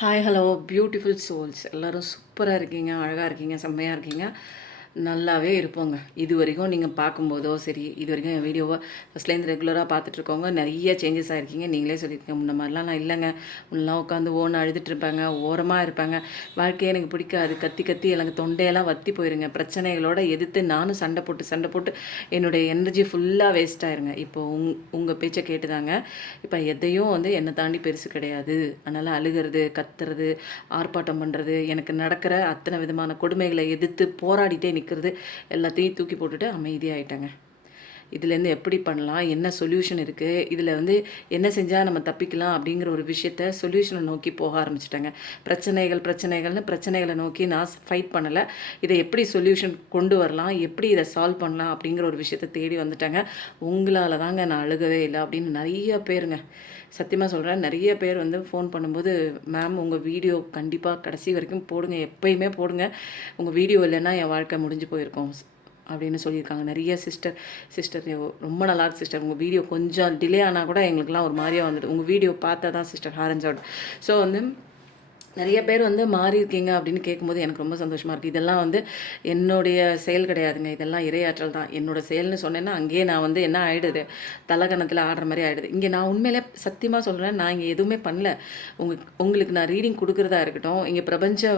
Hi hello beautiful souls எல்லோரும் சூப்பராக இருக்கீங்க, அழகாக இருக்கீங்க, செம்மையாக இருக்கீங்க, நல்லாவே இருப்போங்க. இது வரைக்கும் நீங்கள் பார்க்கும்போதோ சரி, இது வரைக்கும் என் வீடியோவை ஃபஸ்ட்லேருந்து ரெகுலராக பார்த்துட்ருக்கவங்க நிறைய சேஞ்சஸ் ஆகிருக்கீங்க. நீங்களே சொல்லியிருக்கீங்க, முன்ன மாதிரிலாம் நான் இல்லைங்க, முன்னெலாம் உட்காந்து ஓன்னு அழுதுட்டு இருப்பாங்க, ஓரமாக இருப்பாங்க, வாழ்க்கையே எனக்கு பிடிக்காது, கத்தி கத்தி எனக்கு தொண்டையெல்லாம் வற்றி போயிருங்க, பிரச்சனைகளோடு எதிர்த்து நானும் சண்டை போட்டு என்னுடைய எனர்ஜி ஃபுல்லாக வேஸ்ட் ஆயிருங்க. இப்போ உங்கள் பேச்சை கேட்டுதாங்க இப்போ எதையும் வந்து என்னை தாண்டி பெருசு கிடையாது, அதனால் அழுகிறது, கத்துறது, ஆர்ப்பாட்டம் பண்ணுறது, எனக்கு நடக்கிற அத்தனை விதமான கொடுமைகளை எதிர்த்து போராடிட்டே நிற்கிறது எல்லாத்தையும் தூக்கி போட்டுட்டு அமைதியாகிட்டேங்க. இதுலேருந்து எப்படி பண்ணலாம், என்ன சொல்யூஷன் இருக்குது, இதில் வந்து என்ன செஞ்சால் நம்ம தப்பிக்கலாம் அப்படிங்கிற ஒரு விஷயத்த சொல்யூஷனை நோக்கி போக ஆரம்பிச்சிட்டேங்க. பிரச்சனைகள்னு பிரச்சனைகளை நோக்கி நான் ஃபைட் பண்ணலை, இதை எப்படி சொல்யூஷன் கொண்டு வரலாம், எப்படி இதை சால்வ் பண்ணலாம் அப்படிங்கிற ஒரு விஷயத்த தேடி வந்துட்டேங்க. உங்களால் தாங்க நான் அழுகவே இல்லை அப்படின்னு நிறைய பேருங்க, சத்தியமாக சொல்கிறேன், நிறைய பேர் வந்து ஃபோன் பண்ணும்போது, மேம் உங்கள் வீடியோ கண்டிப்பாக கடைசி வரைக்கும் போடுங்க, எப்போயுமே போடுங்க, உங்கள் வீடியோ இல்லைன்னா என் வாழ்க்கை முடிஞ்சு போயிருக்கோம் அப்படின்னு சொல்லியிருக்காங்க நிறைய சிஸ்டர் ரொம்ப நல்லா இருக்கு சிஸ்டர், உங்கள் வீடியோ கொஞ்சம் டிலே ஆனால் கூட எங்களுக்குலாம் ஒரு மாதிரியாக வந்துடுது, உங்கள் வீடியோ பார்த்தா தான் சிஸ்டர் ஆரஞ்சோட. ஸோ வந்து நிறைய பேர் வந்து மாறியிருக்கீங்க அப்படின்னு கேட்கும்போது எனக்கு ரொம்ப சந்தோஷமாக இருக்குது. இதெல்லாம் வந்து என்னுடைய செயல் கிடையாதுங்க, இதெல்லாம் இறையாற்றல் தான். என்னோடய செயல்னு சொன்னேன்னா அங்கேயே நான் வந்து என்ன ஆகிடுது, தலகணத்தில் ஆடுற மாதிரி ஆகிடுது. இங்கே நான் உண்மையிலே சத்தியமாக சொல்கிறேன், நான் இங்கே எதுவுமே பண்ணல. உங்களுக்கு நான் ரீடிங் கொடுக்குறதா இருக்கட்டும், இங்கே பிரபஞ்ச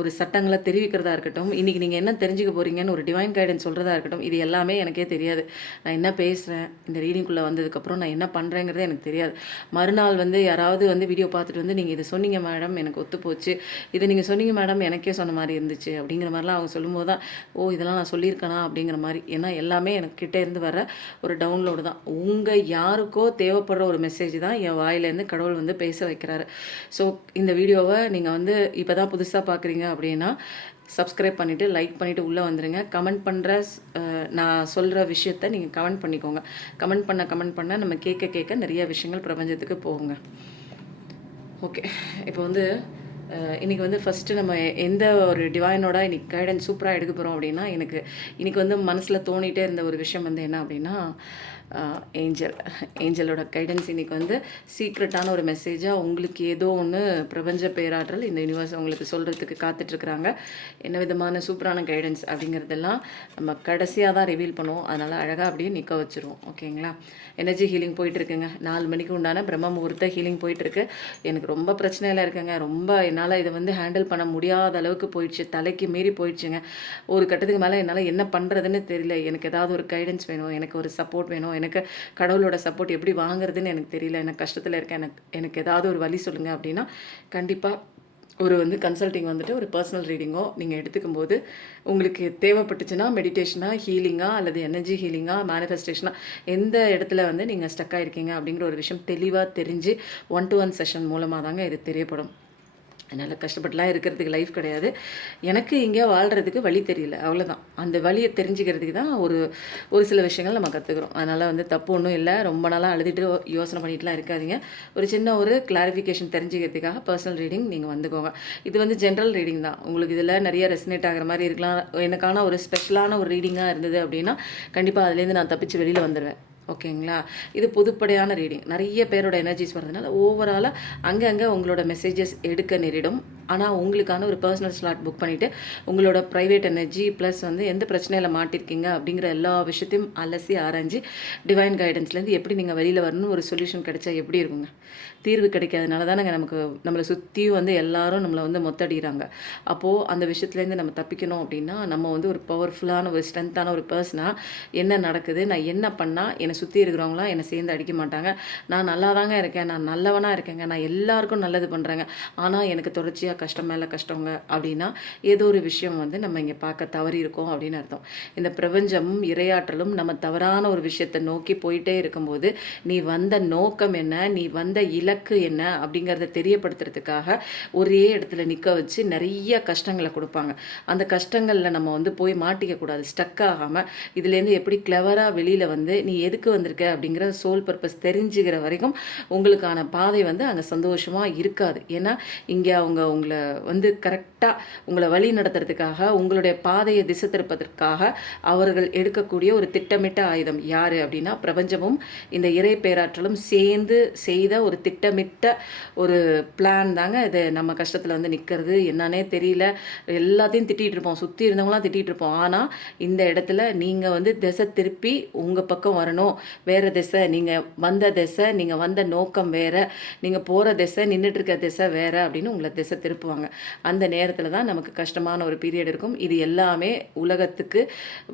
ஒரு சட்டங்களை தெரிவிக்கிறதா இருக்கட்டும், இன்றைக்கி நீங்கள் என்ன தெரிஞ்சுக்க போகிறீங்கன்னு ஒரு டிவைன் கைடன்ஸ் சொல்கிறதா இருக்கட்டும், இது எல்லாமே எனக்கே தெரியாது. நான் என்ன பேசுகிறேன், இந்த ரீடிங்குள்ளே வந்ததுக்கப்புறம் நான் என்ன பண்ணுறேங்கிறதே எனக்கு தெரியாது. மறுநாள் வந்து யாராவது வந்து வீடியோ பார்த்துட்டு வந்து நீங்கள் இதை சொன்னீங்க மேடம், எனக்கு ஒத்து போச்சு, இதை நீங்கள் சொன்னீங்க மேடம், எனக்கே சொன்ன மாதிரி இருந்துச்சு அப்படிங்கிற மாதிரிலாம் அவங்க சொல்லும்போது தான், ஓ இதெல்லாம் நான் சொல்லியிருக்கேனா அப்படிங்கிற மாதிரி. ஏன்னா எல்லாமே எனக்கு கிட்டே இருந்து வர ஒரு டவுன்லோடு தான். உங்கள் யாருக்கோ தேவைப்படுற ஒரு மெசேஜ் தான் என் வாயிலேருந்து கடவுள் வந்து பேச வைக்கிறாரு. ஸோ இந்த வீடியோவை நீங்கள் வந்து இப்போ தான் புதுசாக பார்க்குறீங்க அப்படின்னா சப்ஸ்கிரைப் பண்ணிவிட்டு லைக் பண்ணிவிட்டு உள்ளே வந்துடுங்க. கமெண்ட் பண்ணுற நான் சொல்கிற விஷயத்த நீங்கள் கமெண்ட் பண்ணிக்கோங்க. கமெண்ட் பண்ண நம்ம கேட்க நிறைய விஷயங்கள் பிரபஞ்சத்துக்கு போகுங்க. ஓகே, இப்போ வந்து இன்றைக்கி வந்து ஃபஸ்ட்டு நம்ம எந்த ஒரு டிவைனோட இன்றைக்கி கைடன்ஸ் சூப்பராக எடுக்க போகிறோம் அப்படின்னா, எனக்கு இன்றைக்கி வந்து மனசில் தோணிகிட்டே இருந்த ஒரு விஷயம் வந்து என்ன அப்படின்னா, ஏஞ்சலோட கைடன்ஸ் இன்றைக்கி வந்து சீக்ரெட்டான ஒரு மெசேஜாக உங்களுக்கு ஏதோ ஒன்று பிரபஞ்ச பேராற்றல் இந்த யூனிவர்ஸ் உங்களுக்கு சொல்கிறதுக்கு காத்துட்ருக்குறாங்க. என்ன விதமான சூப்பரான கைடன்ஸ் அப்படிங்கிறதெல்லாம் நம்ம கடைசியாக தான் ரிவீல் பண்ணுவோம். அதனால் அழகாக அப்படியே நிற்க வச்சுருவோம். ஓகேங்களா? Energy healing போயிட்டுருக்குங்க. 4 மணிக்கு உண்டான பிரம்ம முகூர்த்த ஹீலிங் போயிட்டுருக்கு. எனக்கு ரொம்ப பிரச்சனையில் இருக்குங்க. ரொம்ப என்னால் இதை வந்து ஹேண்டில் பண்ண முடியாத அளவுக்கு போயிடுச்சு, தலைக்கு மீறி போயிடுச்சுங்க. ஒரு கட்டத்துக்கு மேலே என்னால் என்ன பண்ணுறதுன்னு தெரியல. எனக்கு ஏதாவது ஒரு கைடன்ஸ் வேணும், எனக்கு ஒரு சப்போர்ட் வேணும், எனக்கு கடவுளோட சப்போர்ட் எப்படி வாங்குறதுன்னு எனக்கு தெரியல, எனக்கு கஷ்டத்தில் இருக்கேன், எனக்கு ஏதாவது ஒரு வழி சொல்லுங்கள் அப்படின்னா, கண்டிப்பாக ஒரு வந்து கன்சல்ட்டிங் வந்துட்டு ஒரு பர்சனல் ரீடிங்கோ நீங்கள் எடுத்துக்கும் போது உங்களுக்கு தேவைப்பட்டுச்சுன்னா மெடிடேஷனாக, ஹீலிங்காக, அல்லது எனர்ஜி ஹீலிங்காக, மேனிஃபெஸ்டேஷனாக, எந்த இடத்துல வந்து நீங்கள் ஸ்டக் ஆகிருக்கீங்க அப்படிங்கிற ஒரு விஷயம் தெளிவாக தெரிஞ்சு 1-to-1 செஷன் மூலமாக தாங்க இது தெரியப்படும். அதனால் கஷ்டப்பட்டுலாம் இருக்கிறதுக்கு லைஃப் கிடையாது. எனக்கு இங்கே வாழ்கிறதுக்கு வழி தெரியல, அவ்வளோதான். அந்த வழியை தெரிஞ்சுக்கிறதுக்கு தான் ஒரு சில விஷயங்கள் நம்ம கற்றுக்குறோம். அதனால் வந்து தப்பு ஒன்றும் இல்லை. ரொம்ப நாளாக அழுதுட்டு யோசனை பண்ணிட்டுலாம் இருக்காதிங்க. ஒரு சின்ன ஒரு கிளாரிஃபிகேஷன் தெரிஞ்சுக்கிறதுக்காக பர்சனல் ரீடிங் நீங்கள் வந்துக்கோங்க. இது வந்து ஜென்ரல் ரீடிங் தான். உங்களுக்கு இதில் நிறைய ரெசனேட் ஆகிற மாதிரி இருக்கலாம். எனக்கான ஒரு ஸ்பெஷலான ஒரு ரீடிங்காக இருந்தது அப்படின்னா கண்டிப்பாக அதுலேருந்து நான் தப்பிச்சு வெளியில் வந்துடுவேன். ஓகேங்களா? இது பொதுப்படையான ரீடிங். நிறைய பேரோட எனர்ஜிஸ் வரதுனால ஓவராலாக அங்கங்கே உங்களோட மெசேஜஸ் எடுக்க நேரிடும். ஆனால் உங்களுக்கான ஒரு பர்சனல் ஸ்லாட் புக் பண்ணிவிட்டு உங்களோட ப்ரைவேட் எனர்ஜி ப்ளஸ் வந்து எந்த பிரச்சனையில் மாட்டிருக்கீங்க அப்படிங்கிற எல்லா விஷயத்தையும் அலசி ஆராய்ஞ்சு டிவைன் கைடன்ஸ்லேருந்து எப்படி நீங்கள் வெளியில் வரணும்னு ஒரு சொல்யூஷன் கிடைச்சா எப்படி இருக்குங்க? தீர்வு கிடைக்காதனால தானே நம்மளை சுற்றியும் வந்து எல்லாரும் நம்மளை வந்து மொத்தடிக்கிறாங்க. அப்போது அந்த விஷயத்துலேருந்து நம்ம தப்பிக்கணும் அப்படின்னா நம்ம வந்து ஒரு பவர்ஃபுல்லான ஒரு ஸ்ட்ரென்த்தான ஒரு பர்சனாக என்ன நடக்குது, நான் என்ன பண்ணால் என்னை சுற்றி இருக்கிறவங்களாம் என்னை சேர்ந்து அடிக்க மாட்டாங்க, நான் நல்லா தாங்க இருக்கேன், நான் நல்லவனாக இருக்கேங்க, நான் எல்லாருக்கும் நல்லது பண்ணுறேங்க, ஆனால் எனக்கு தொடர்ச்சியாக கஷ்டம் மேலே கஷ்டங்க அப்படின்னா ஏதோ ஒரு விஷயம் வந்து நம்ம இங்கே பார்க்க தவறி இருக்கோம் அப்படின்னு அர்த்தம். இந்த பிரபஞ்சமும் இரையாற்றலும் நம்ம தவறான ஒரு விஷயத்தை நோக்கி போயிட்டே இருக்கும்போது நீ வந்த நோக்கம் என்ன, நீ வந்த இலக்கு என்ன அப்படிங்கிறத தெரியப்படுத்துறதுக்காக ஒரே இடத்துல நிற்க வச்சு நிறைய கஷ்டங்களை கொடுப்பாங்க. அந்த கஷ்டங்களில் நம்ம வந்து போய் மாட்டிக்கக்கூடாது, ஸ்டக் ஆகாமல் இதுலேருந்து எப்படி கிளவராக வெளியில் வந்து நீ எதுக்கு வந்திருக்க அப்படிங்கிற சோல் பர்பஸ் தெரிஞ்சுக்கிற வரைக்கும் உங்களுக்கான பாதை வந்து அங்கே சந்தோஷமாக இருக்காது. ஏன்னா இங்கே அவங்க உங்கள வந்து கரெக்டாக உங்களை வழி நடத்துறதுக்காக, உங்களுடைய பாதையை திசை திருப்பதற்காக அவர்கள் எடுக்கக்கூடிய ஒரு திட்டமிட்ட ஆயுதம் யார் அப்படின்னா, பிரபஞ்சமும் இந்த இறை பேராற்றலும் சேர்ந்து செய்த ஒரு திட்டமிட்ட ஒரு பிளான் தாங்க இது. நம்ம கஷ்டத்தில் வந்து நிற்கிறது என்னன்னே தெரியல, எல்லாத்தையும் திட்டிகிட்டு இருப்போம், சுற்றி இருந்தவங்களாம் திட்டிகிட்டு இருப்போம். ஆனால் இந்த இடத்துல நீங்கள் வந்து திசை திருப்பி உங்கள் பக்கம் வரணும். வேறு திசை, நீங்கள் வந்த திசை, நீங்கள் வந்த நோக்கம் வேறு, நீங்கள் போகிற திசை, நின்றுட்டுருக்க திசை வேறு அப்படின்னு உங்களை திசை திருப்புவாங்க. அந்த நேரத்தில் தான் நமக்கு கஷ்டமான ஒரு பீரியட் இருக்கும். இது எல்லாமே உலகத்துக்கு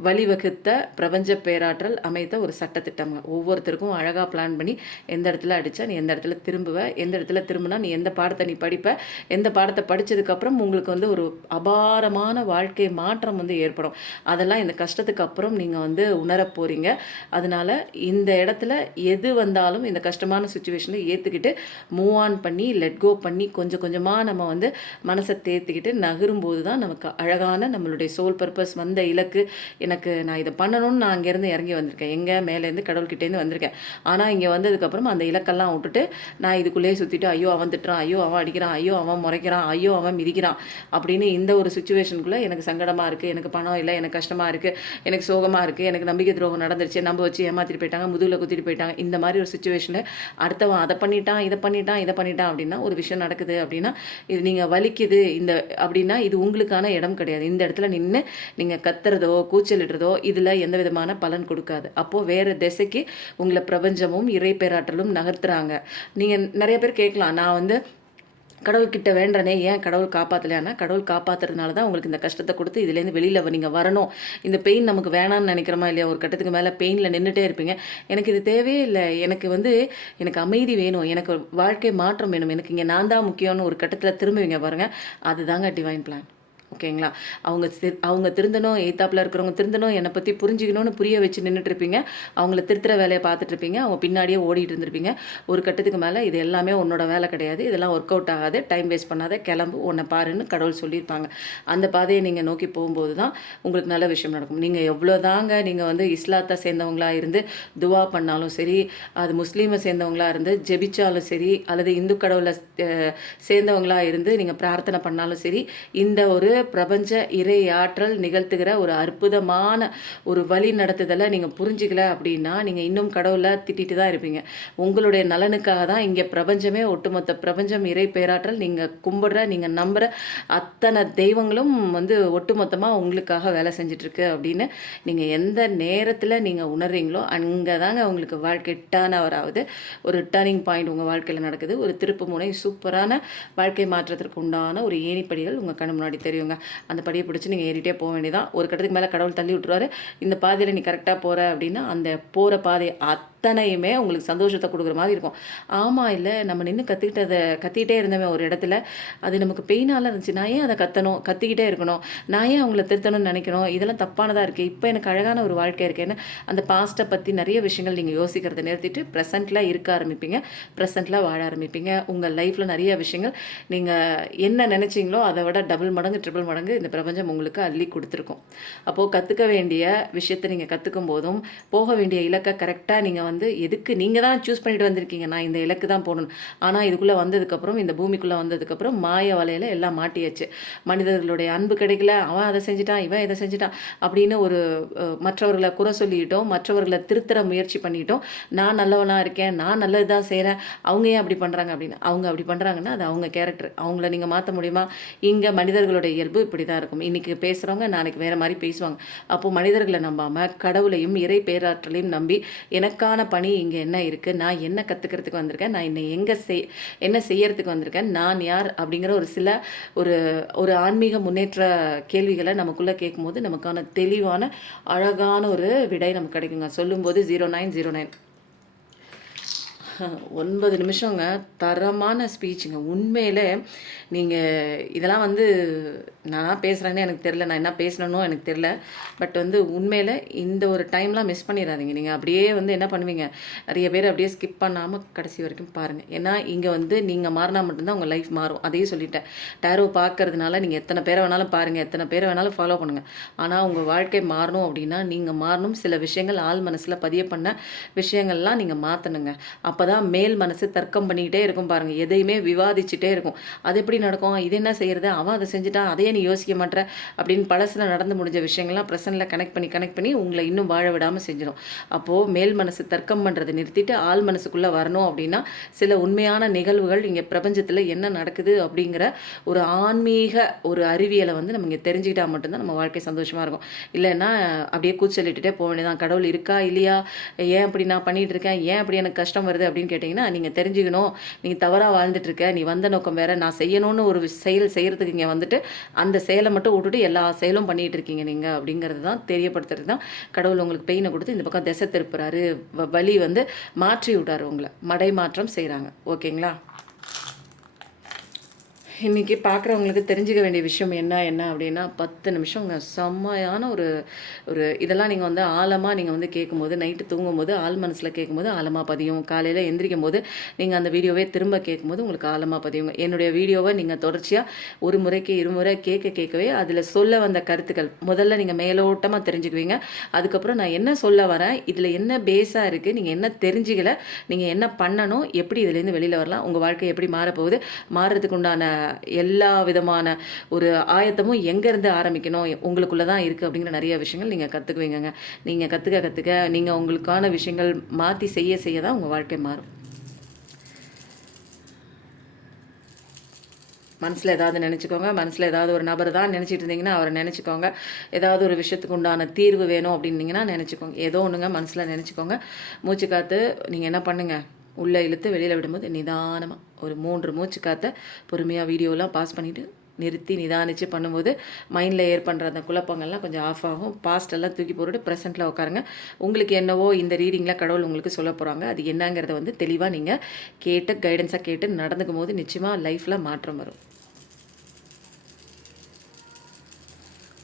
வழிவகுத்த பிரபஞ்ச பேராற்றல் அமைத்த ஒரு சட்டத்திட்டங்க. ஒவ்வொருத்தருக்கும் அழகாக பிளான் பண்ணி எந்த இடத்துல அடித்தா நீ எந்த இடத்துல திரும்புவ, எந்த இடத்துல திரும்பினா நீ எந்த பாடத்தை நீ படிப்ப, எந்த பாடத்தை படித்ததுக்கப்புறம் உங்களுக்கு வந்து ஒரு அபாரமான வாழ்க்கை மாற்றம் வந்து ஏற்படும். அதெல்லாம் இந்த கஷ்டத்துக்கு அப்புறம் நீங்கள் வந்து உணர போகிறீங்க. அதனால் இந்த இடத்துல எது வந்தாலும் இந்த கஷ்டமான சுச்சுவேஷனை ஏற்றுக்கிட்டு மூவ் ஆன் பண்ணி லெட் கோ பண்ணி கொஞ்சம் கொஞ்சமாக நம்ம வந்து மனசை தேர்த்திக்கிட்டு நகரும்போது தான் நமக்கு அழகான நம்மளுடைய சோல் பர்பஸ் வந்த இலக்கு. எனக்கு நான் இதை பண்ணணும்னு நான் அங்கேருந்து இறங்கி வந்திருக்கேன், எங்கே மேலேருந்து கடவுள்கிட்டேருந்து வந்திருக்கேன். ஆனால் இங்கே வந்ததுக்கப்புறம் அந்த இலக்கெல்லாம் விட்டுட்டு நான் இதுக்குள்ளேயே சுற்றிட்டு ஐயோ அவன் திட்டுறான், ஐயோ அவன் அடிக்கிறான், ஐயோ அவன் முறைக்கிறான், ஐயோ அவன் மிதிக்கிறான் அப்படின்னு இந்த ஒரு சுச்சுவேஷனுக்குள்ளே எனக்கு சங்கடமாக இருக்குது, எனக்கு பணம் இல்லை, எனக்கு கஷ்டமாக இருக்குது, எனக்கு சோகமாக இருக்குது, எனக்கு நம்பிக்கை துரோகம் நடந்துருச்சு, நம்ப வச்சு ஏமாற்றிட்டு போயிட்டாங்க, முதுகில் குத்திட்டு போயிட்டாங்க. இந்த மாதிரி ஒரு சுச்சுவேஷனில் அடுத்தவன் அதை பண்ணிட்டான், இதை பண்ணிட்டான் அப்படின்னா ஒரு விஷயம் நடக்குது அப்படின்னா இது நீங்கள் வலிக்குது இந்த அப்படின்னா இது உங்களுக்கான இடம் கிடையாது. இந்த இடத்துல நின்று நீங்கள் கத்துறதோ கூச்சலிடுறதோ இதில் எந்த விதமான பலன் கொடுக்காது. அப்போது வேறு திசைக்கு உங்களை பிரபஞ்சமும் இறை பேராற்றலும் நகர்த்துறாங்க. நீங்கள் நிறைய பேர் கேட்கலாம், நான் வந்து கடவுள்கிட்ட வேண்டனே ஏன் கடவுள் காப்பாற்றலையானா, கடவுள் காப்பாற்றுறதுனால தான் உங்களுக்கு இந்த கஷ்டத்தை கொடுத்து இதுலேருந்து வெளியில் நீங்கள் வரணும். இந்த பெயின் நமக்கு வேணாம்னு நினைக்கிறோமா இல்லையா? ஒரு கட்டத்துக்கு மேலே பெயினில் நின்றுட்டே இருப்பீங்க. எனக்கு இது தேவையே இல்லை, எனக்கு அமைதி வேணும், எனக்கு வாழ்க்கை மாற்றம் வேணும், எனக்கு இங்கே நான் தான் முக்கியம்னு ஒரு கட்டத்தில் திரும்புவீங்க பாருங்கள். அதுதாங்க டிவைன் பிளான். ஓகேங்களா? அவங்க திருந்தணும், எய்த்தாப்பில் இருக்கிறவங்க திருந்தணும், என்னை பற்றி புரிஞ்சுக்கணும்னு புரிய வச்சு நின்றுட்டுருப்பீங்க. அவங்கள திருத்துற வேலையை பார்த்துட்ருப்பீங்க, அவங்க பின்னாடியே ஓடிட்டு இருந்திருப்பீங்க. ஒரு கட்டத்துக்கு மேலே இது எல்லாமே உன்னோட வேலை கிடையாது, இதெல்லாம் ஒர்க் அவுட் ஆகாது, டைம் வேஸ்ட் பண்ணாத, கிளம்பு, உன்னை பாருன்னு கடவுள் சொல்லியிருப்பாங்க. அந்த பாதையை நீங்கள் நோக்கி போகும்போது தான் உங்களுக்கு நல்ல விஷயம் நடக்கும். நீங்கள் எவ்வளோ தாங்க நீங்கள் வந்து இஸ்லாத்தை சேர்ந்தவங்களாக இருந்து துவா பண்ணாலும் சரி, அது முஸ்லீமை சேர்ந்தவங்களாக இருந்து ஜெபிச்சாலும் சரி, அல்லது இந்து கடவுளை சேர்ந்தவங்களாக இருந்து நீங்கள் பிரார்த்தனை பண்ணாலும் சரி, இந்த ஒரு பிரபஞ்ச இறை ஆற்றல் நிகழ்த்துகிற ஒரு அற்புதமான ஒரு வழி நடத்துதலை நீங்கள் புரிஞ்சிக்கல அப்படின்னா நீங்கள் இன்னும் கடவுளை திட்டிட்டு தான் இருப்பீங்க. உங்களுடைய நலனுக்காக தான் இங்கே பிரபஞ்சமே, ஒட்டுமொத்த பிரபஞ்சம் இறை பேராற்றல், நீங்கள் கும்பிடுற நீங்கள் நம்புகிற அத்தனை தெய்வங்களும் வந்து ஒட்டுமொத்தமாக உங்களுக்காக வேலை செஞ்சிட்ருக்கு அப்படின்னு நீங்கள் எந்த நேரத்தில் நீங்கள் உணர்றீங்களோ அங்கே தாங்க உங்களுக்கு வாழ்க்கை டேர்ன் ஓவர் ஆகுது. ஒரு டேர்னிங் பாயிண்ட் உங்கள் வாழ்க்கையில் நடக்குது. ஒரு திருப்பு முனை, சூப்பரான வாழ்க்கை மாற்றத்திற்கு உண்டான ஒரு ஏணிப்படிகள் உங்கள் கண்ணு முன்னாடி தெரியுங்க. அந்த படியை பிடிச்சி நீங்கள் ஏறிட்டே போக வேண்டியதான். ஒரு கட்டத்துக்கு மேலே கடவுள் தள்ளி விட்டுருவாரு. இந்த பாதையில் நீ கரெக்டாக போகிற அப்படின்னா அந்த போகிற பாதை அத்தனையுமே உங்களுக்கு சந்தோஷத்தை கொடுக்குற மாதிரி இருக்கும். ஆமாம், இல்லை நம்ம நின்று கத்திக்கிட்டே இருந்தோமே ஒரு இடத்துல, அது நமக்கு பெயினால இருந்துச்சு, நான் ஏன் அதை கத்திக்கிட்டே இருக்கணும், நான் ஏன் அவங்கள திருத்தணும்னு நினைக்கணும், இதெல்லாம் தப்பானதாக இருக்குது, இப்போ எனக்கு அழகான ஒரு வாழ்க்கை இருக்கேன்னு அந்த பாஸ்ட்டை பற்றி நிறைய விஷயங்கள் நீங்கள் யோசிக்கிறத நிறுத்திட்டு ப்ரெசென்ட்டில் இருக்க ஆரம்பிப்பீங்க, ப்ரெசென்ட்டில் வாழ ஆரம்பிப்பீங்க. உங்கள் லைஃப்பில் நிறைய விஷயங்கள் நீங்கள் என்ன நினச்சிங்களோ அதை விட டபுள் மடங்கு ட்ரிபிள் மடங்கு இந்த பிரபஞ்சம் உங்களுக்கு அள்ளி கொடுத்துருக்கும். அப்போது கற்றுக்க வேண்டிய விஷயத்தை நீங்கள் கற்றுக்கும் போதும், போக வேண்டிய இலக்கை கரெக்டாக நீங்கள் வந்து எதுக்கு நீங்கள் தான் சூஸ் பண்ணிட்டு வந்திருக்கீங்க, நான் இந்த இலக்கு தான் போகணும். ஆனால் இதுக்குள்ளே வந்ததுக்கப்புறம், இந்த பூமிக்குள்ளே வந்ததுக்கப்புறம் மாய வலையில் எல்லாம் மாட்டியாச்சு. மனிதர்களுடைய அன்பு கிடைக்கல, அவன் அதை செஞ்சுட்டான், இவன் இதை செஞ்சுட்டான் அப்படின்னு ஒரு மற்றவர்களை குறை சொல்லிட்டோம், மற்றவர்களை திருத்தர முயற்சி பண்ணிட்டோம். நான் நல்லவனாக இருக்கேன், நான் நல்லது தான் செய்கிறேன், அவங்க ஏன் அப்படி பண்ணுறாங்க அப்படின்னு. அவங்க அப்படி பண்ணுறாங்கன்னா அது அவங்க கேரக்டர், அவங்கள நீங்கள் மாற்ற முடியுமா? இங்கே மனிதர்களுடைய இயல்பு இப்படி தான் இருக்கும். இன்றைக்கி பேசுகிறவங்க நாளைக்கு வேறு மாதிரி பேசுவாங்க. அப்போது மனிதர்களை நம்பாமல் கடவுளையும் இறை பேராற்றலையும் நம்பி எனக்கான பணி இங்கே என்ன இருக்குது, நான் என்ன கற்றுக்கிறதுக்கு வந்திருக்கேன், நான் இன்னும் என்ன செய்யறதுக்கு வந்திருக்கேன், நான் யார் அப்படிங்கிற ஒரு சில ஒரு ஆன்மீக முன்னேற்ற கேள்விகளை நமக்குள்ளே கேட்கும்போது நமக்கான தெளிவான அழகான ஒரு விடை நமக்கு கிடைக்குங்க. சொல்லும்போது 0909 9 நிமிஷங்க, தரமான ஸ்பீச்சுங்க. உண்மையிலே நீங்கள் இதெல்லாம் வந்து நானாக பேசுகிறேன்னு எனக்கு தெரில, நான் என்ன பேசணும்னு எனக்கு தெரில. பட் வந்து உண்மையில் இந்த ஒரு டைம்லாம் மிஸ் பண்ணிடாதீங்க. நீங்கள் அப்படியே வந்து என்ன பண்ணுவீங்க, நிறைய பேர் அப்படியே ஸ்கிப் பண்ணாமல் கடைசி வரைக்கும் பாருங்கள். ஏன்னா இங்கே வந்து நீங்கள் மாறினா மட்டும்தான் உங்கள் லைஃப் மாறும். அதையும் சொல்லிட்டேன். டேரோ பார்க்கறதுனால நீங்கள் எத்தனை பேரை வேணாலும் பாருங்கள், எத்தனை பேரை வேணாலும் ஃபாலோ பண்ணுங்கள். ஆனால் உங்கள் வாழ்க்கை மாறணும் அப்படின்னா நீங்கள் மாறணும். சில விஷயங்கள் ஆள் மனசில் பதிய பண்ண விஷயங்கள்லாம் நீங்கள் மாற்றணுங்க. அப்போ தான் மேல் மனசு தர்க்கம் பண்ணிக்கிட்டே இருக்கும் பாருங்கள், எதையுமே விவாதிச்சுட்டே இருக்கும். அது எப்படி நடக்கும், இது என்ன செய்கிறது, அவன் அதை செஞ்சுட்டான், அதையே நீ யோசிக்க மாட்டேற அப்படின்னு பழசில் நடந்து முடிஞ்ச விஷயங்கள்லாம் ப்ரெசென்ட்டில் கனெக்ட் பண்ணி உங்களை இன்னும் வாழ விடாமல் செஞ்சிடும். அப்போது மேல் மனசு தர்க்கம் பண்ணுறதை நிறுத்திட்டு ஆள் மனசுக்குள்ளே வரணும் அப்படின்னா சில உண்மையான நிகழ்வுகள் இங்கே பிரபஞ்சத்தில் என்ன நடக்குது அப்படிங்கிற ஒரு ஆன்மீக ஒரு அறிவியலை வந்து நம்ம இங்கே தெரிஞ்சுக்கிட்டால் மட்டும்தான் நம்ம வாழ்க்கை சந்தோஷமாக இருக்கும். இல்லைன்னா அப்படியே கூச்சலிட்டுட்டே போக வேண்டியதான். கடவுள் இருக்கா இல்லையா, ஏன் அப்படி நான் பண்ணிகிட்டு இருக்கேன், ஏன் அப்படி எனக்கு கஷ்டம் வருது அப்படின்னு கேட்டிங்கன்னா, நீங்கள் தெரிஞ்சுக்கணும், நீங்கள் தவறாக வாழ்ந்துட்டுருக்க, நீ வந்த நோக்கம் வேறு, நான் செய்யணும்னு ஒரு செயல் செய்கிறதுக்கு இங்கே வந்துட்டு அந்த செயலை மட்டும் விட்டுட்டு எல்லா செயலும் பண்ணிகிட்டு இருக்கீங்க நீங்கள் அப்படிங்கிறது தான் தெரியப்படுத்துறது தான் கடவுள் உங்களுக்கு பெயினை கொடுத்து இந்த பக்கம் திசை திருப்புறாரு, வழி வந்து மாற்றி விட்டார், உங்களை மடை மாற்றம் செய்கிறாங்க. ஓகேங்களா? இன்றைக்கி பார்க்குறவங்களுக்கு தெரிஞ்சுக்க வேண்டிய விஷயம் என்ன அப்படின்னா 10 நிமிஷங்க செம்மையான ஒரு ஒரு இதெல்லாம் நீங்கள் வந்து ஆழமாக நீங்கள் வந்து கேட்கும்போது, நைட்டு தூங்கும்போது ஆழ் மனசில் கேட்கும்போது ஆழமாக பதியும். காலையில் எந்திரிக்கும் போது நீங்கள் அந்த வீடியோவே திரும்ப கேட்கும்போது உங்களுக்கு ஆழமாக பதியுங்க. என்னுடைய வீடியோவை நீங்கள் தொடர்ச்சியாக ஒரு முறைக்கு இருமுறை கேட்கவே அதில் சொல்ல வந்த கருத்துக்கள் முதல்ல நீங்கள் மேலோட்டமாக தெரிஞ்சுக்குவீங்க. அதுக்கப்புறம் நான் என்ன சொல்ல வரேன், இதில் என்ன பேஸாக இருக்குது, நீங்கள் என்ன தெரிஞ்சுக்கல, நீங்கள் என்ன பண்ணணும், எப்படி இதுலேருந்து வெளியில் வரலாம், உங்கள் வாழ்க்கை எப்படி மாறப்போகுது, மாறுறதுக்கு உண்டான எல்லா விதமான ஒரு ஆயத்தமும் எங்கேருந்து ஆரம்பிக்கணும் உங்களுக்குள்ளே தான் இருக்குது அப்படிங்கிற நிறைய விஷயங்கள் நீங்கள் கற்றுக்குவீங்கங்க. நீங்கள் கற்றுக்க நீங்கள் உங்களுக்கான விஷயங்கள் மாற்றி செய்ய தான் உங்கள் வாழ்க்கை மாறும். மனசில் ஏதாவது நினச்சிக்கோங்க. மனசில் ஏதாவது ஒரு நபர் தான் நினச்சிட்டு இருந்தீங்கன்னா அவரை நினச்சிக்கோங்க. ஏதாவது ஒரு விஷயத்துக்கு உண்டான தீர்வு வேணும் அப்படின்னீங்கன்னா நினச்சிக்கோங்க. ஏதோ ஒன்றுங்க மனசில் நினச்சிக்கோங்க. மூச்சு காற்று நீங்கள் என்ன பண்ணுங்கள், உள்ளே இழுத்து வெளியில் விடும்போது நிதானமாக ஒரு 3 மூச்சு காற்றை பொறுமையாக வீடியோலாம் பாஸ் பண்ணிவிட்டு நிறுத்தி நிதானித்து பண்ணும்போது மைண்டில் பண்ணுற அந்த குழப்பங்கள்லாம் கொஞ்சம் ஆஃப் ஆகும். பாஸ்டெல்லாம் தூக்கி போட்டுட்டு ப்ரெசென்ட்டில் உட்காருங்க. உங்களுக்கு என்னவோ இந்த ரீடிங்கில் கடவுள் உங்களுக்கு சொல்ல போகிறாங்க, அது என்னங்கிறத வந்து தெளிவாக நீங்கள் கேட்டு கைடன்ஸாக கேட்டு நடந்துக்கும் போது நிச்சயமாக லைஃப்பில் மாற்றம் வரும்.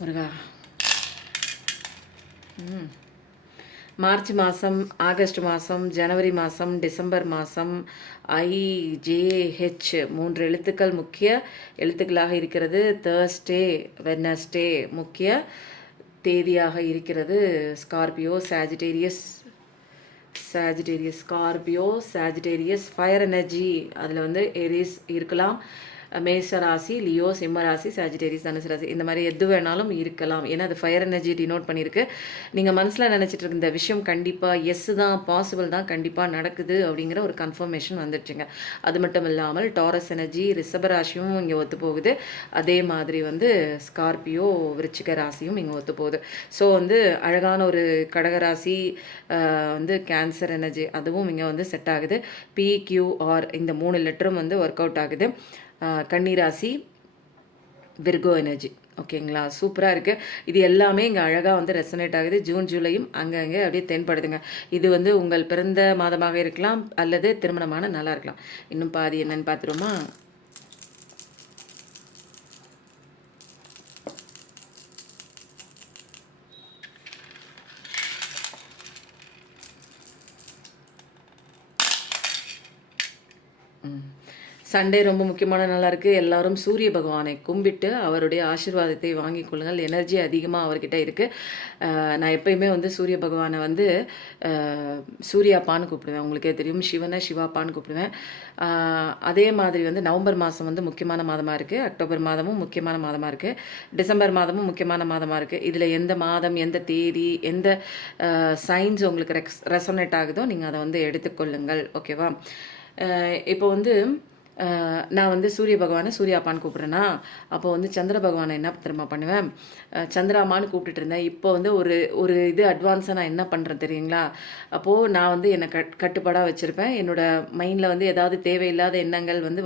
முருகா. மார்ச் மாதம், ஆகஸ்ட் மாதம், ஜனவரி மாதம், டிசம்பர் மாதம் IJH 3 எழுத்துக்கள் முக்கிய எழுத்துக்களாக இருக்கிறது. தேர்ஸ்டே, வெட்னஸ்டே முக்கிய தேதியாக இருக்கிறது. Scorpio, Scorpio, Sagittarius, fire energy அதில் வந்து ஏரிஸ் இருக்கலாம். மேஷ ராசி, லியோ, சிம்ம ராசி, சாஜிடேரியஸ், தனுசு ராசி, இந்த மாதிரி எது வேணாலும் இருக்கலாம். ஏன்னா அது ஃபயர் எனர்ஜி டினோட் பண்ணியிருக்கு. நீங்கள் மனசில் நினச்சிட்டு இருக்க இந்த விஷயம் கண்டிப்பாக எஸ் தான், பாசிபிள் தான், கண்டிப்பாக நடக்குது அப்படிங்கிற ஒரு கன்ஃபர்மேஷன் வந்துடுச்சுங்க. அது மட்டும் இல்லாமல் டாரஸ் எனர்ஜி, ரிஷபராசியும் இங்கே ஒத்து போகுது. அதே மாதிரி வந்து ஸ்கார்பியோ, விருச்சிக ராசியும் இங்கே ஒத்து போகுது. ஸோ வந்து அழகான ஒரு கடகராசி வந்து கேன்சர் எனர்ஜி அதுவும் இங்கே வந்து செட் ஆகுது. PQR இந்த 3 லெட்டரும் வந்து ஒர்க் அவுட் ஆகுது. கன்னிராசி, விர்கோ எனர்ஜி. ஓகேங்களா? சூப்பராக இருக்குது. இது எல்லாமே இங்கே அழகாக வந்து ரெசனேட் ஆகுது. ஜூன் ஜூலையும் அங்கங்கே அப்படியே தென்படுதுங்க. இது வந்து உங்கள் பிறந்த மாதமாக இருக்கலாம் அல்லது திருமணமான நாளாக இருக்கலாம். இன்னும் பாதி என்னன்னு பார்த்துருமா? சண்டே ரொம்ப முக்கியமான நாளாக இருக்குது. எல்லாரும் சூரிய பகவானை கும்பிட்டு அவருடைய ஆசீர்வாதத்தை வாங்கி கொள்ளுங்கள். எனர்ஜி அதிகமாக அவர்கிட்ட இருக்குது. நான் எப்பயுமே வந்து சூரிய பகவானை வந்து சூர்யாப்பான்னு கூப்பிடுவேன். உங்களுக்கே தெரியும், சிவனை சிவாப்பான்னு கூப்பிடுவேன். அதே மாதிரி வந்து நவம்பர் மாதம் வந்து முக்கியமான மாதமாக இருக்குது. அக்டோபர் மாதமும் முக்கியமான மாதமாக இருக்குது. டிசம்பர் மாதமும் முக்கியமான மாதமாக இருக்குது. இதில் எந்த மாதம், எந்த தேதி, எந்த சைன்ஸ் உங்களுக்கு ரெசனேட் ஆகுதோ நீங்கள் அதை வந்து எடுத்துக்கொள்ளுங்கள். ஓகேவா? இப்போ வந்து நான் வந்து சூரிய பகவானை சூர்யாப்பான்னு கூப்பிட்றேன்னா, அப்போ வந்து சந்திர பகவானை என்ன திரும்ப பண்ணுவேன், சந்திராமான்னு கூப்பிட்டுட்டு இருந்தேன். இப்போ வந்து ஒரு இது அட்வான்ஸாக நான் என்ன பண்ணுறேன் தெரியுங்களா? அப்போது நான் வந்து என்னை கட்டுப்பாடாக வச்சுருப்பேன். என்னோடய மைண்டில் வந்து ஏதாவது தேவையில்லாத எண்ணங்கள் வந்து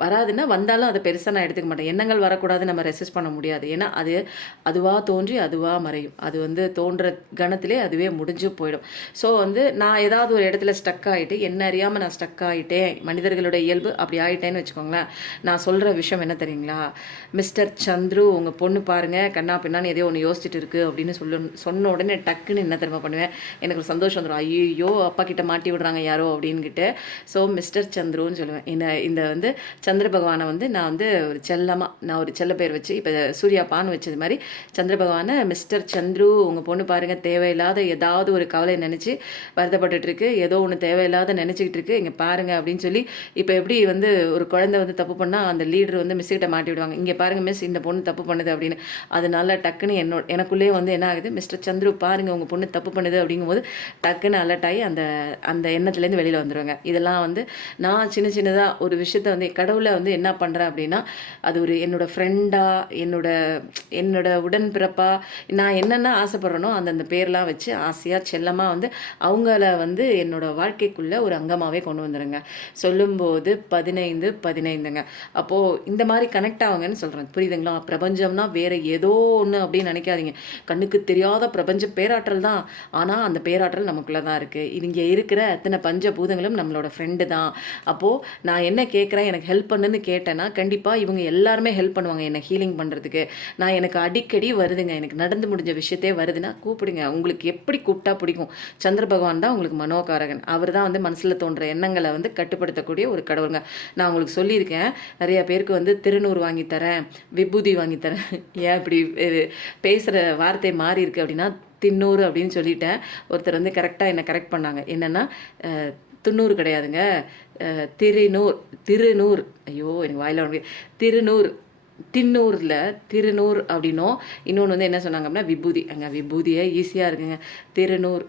வராதுன்னா வந்தாலும் அதை பெருசாக நான் எடுத்துக்க மாட்டேன். எண்ணங்கள் வரக்கூடாது, நம்ம ரெசிஸ்ட் பண்ண முடியாது. ஏன்னா அதுவாக தோன்றி அதுவாக மறையும். அது வந்து தோன்ற கணத்திலே அதுவே முடிஞ்சு போயிடும். ஸோ வந்து நான் ஏதாவது ஒரு இடத்துல ஸ்டக் ஆகிட்டு, என்ன அறியாமல் நான் ஸ்டக் ஆகிட்டேன், மனிதர்களுடைய இயல்பு அப்படி ஆகிட்டேன்னு வச்சுக்கோங்களேன். நான் சொல்கிற விஷயம் என்ன தெரியுங்களா? மிஸ்டர் சந்துரு, உங்கள் பொண்ணு பாருங்கள் கண்ணா பின்னான்னு எதையோ ஒன்று யோசிச்சுட்டு இருக்குது அப்படின்னு சொன்ன உடனே டக்குன்னு என்ன திரும்ப பண்ணுவேன், எனக்கு ஒரு சந்தோஷம் வந்துடும். ஐயோ அப்பா கிட்ட மாட்டி விடுறாங்க யாரோ அப்படின்கிட்டு. ஸோ மிஸ்டர் சந்துருன்னு சொல்லுவேன். இந்த வந்து சந்திர பகவானை வந்து நான் வந்து ஒரு நான் ஒரு செல்ல பேர் வச்சு இப்போ சூர்யாப்பான்னு வச்சது மாதிரி சந்திர பகவானை மிஸ்டர் சந்துரு உங்கள் பொண்ணு பாருங்கள் தேவையில்லாத ஏதாவது ஒரு கவலை நினச்சி வருத்தப்பட்டுருக்கு, ஏதோ ஒன்று தேவையில்லாத நினச்சிக்கிட்டு இருக்கு, இங்கே பாருங்கள் அப்படின்னு சொல்லி இப்போ எப்படி வந்து ஒரு குழந்தை வந்து தப்பு பண்ணால் அந்த லீடர் வந்து மிஸ்கிட்ட மாட்டி விடுவாங்க, இங்கே பாருங்கள் மிஸ் இந்த பொண்ணு தப்பு பண்ணுது அப்படின்னு. அதனால டக்குன்னு எனக்குள்ளேயே வந்து என்ன ஆகுது, மிஸ்டர் சந்துரு பாருங்கள் உங்கள் பொண்ணு தப்பு பண்ணுது அப்படிங்கும்போது டக்குன்னு அலர்ட் ஆகி அந்த அந்த எண்ணத்துலேருந்து வெளியில் வந்துடுவாங்க. இதெல்லாம் வந்து நான் சின்னதாக ஒரு விஷயத்த வந்து கடவுளை வந்து என்ன பண்ணுறேன் அப்படின்னா, அது ஒரு என்னோடய ஃப்ரெண்டாக என்னோட உடன்பிறப்பா நான் என்னென்ன ஆசைப்பட்றேனோ அந்தந்த பேர்லாம் வச்சு ஆசையாக செல்லமாக வந்து அவங்கள வந்து என்னோடய வாழ்க்கைக்குள்ளே ஒரு அங்கமாகவே கொண்டு வந்துடுங்க. சொல்லும்போது 15 அப்போது இந்த மாதிரி கனெக்ட் ஆகுங்கன்னு சொல்கிறேன், புரியுதுங்களா? பிரபஞ்சம்னா வேறு ஏதோ ஒன்று அப்படின்னு நினைக்காதீங்க. கண்ணுக்கு தெரியாத பிரபஞ்ச பேராற்றல் தான், ஆனால் அந்த பேராற்றல் நமக்குள்ளே தான் இருக்குது. இங்கே இருக்கிற அத்தனை பஞ்சபூதங்களும் நம்மளோட ஃப்ரெண்டு தான். அப்போது நான் என்ன கேட்குறேன், எனக்கு ஹெல்ப் பண்ணுன்னு கேட்டேன்னா கண்டிப்பாக இவங்க எல்லாருமே ஹெல்ப் பண்ணுவாங்க என்னை ஹீலிங் பண்ணுறதுக்கு. எனக்கு அடிக்கடி வருதுங்க, எனக்கு நடந்து முடிஞ்ச விஷயத்தே வருதுன்னா கூப்பிடுங்க. உங்களுக்கு எப்படி கூப்பிட்டா பிடிக்கும்? சந்திர பகவான் தான் உங்களுக்கு மனோகாரகன். அவர் தான் வந்து மனசில் தோன்ற எண்ணங்களை வந்து கட்டுப்படுத்தக்கூடிய ஒரு கடவுளுங்க. நான் உங்களுக்கு சொல்லியிருக்கேன், நிறைய பேருக்கு வந்து திருநூறு வாங்கி தரேன், விபூதி வாங்கி தரேன். ஏன் இப்படி பேசுகிற வார்த்தை மாறி இருக்குது அப்படின்னா, தின்னூறு அப்படின்னு சொல்லிட்டேன். ஒருத்தர் வந்து கரெக்டாக என்னை கரெக்ட் பண்ணாங்க. என்னென்னா துண்ணூறு கிடையாதுங்க, திருநூர். ஐயோ எனக்கு வாயில் திருநூர். திருநூர் அப்படின்னும் இன்னொன்று வந்து என்ன சொன்னாங்க அப்படின்னா விபூதி. விபூதியே ஈஸியாக இருக்குங்க. திருநூர்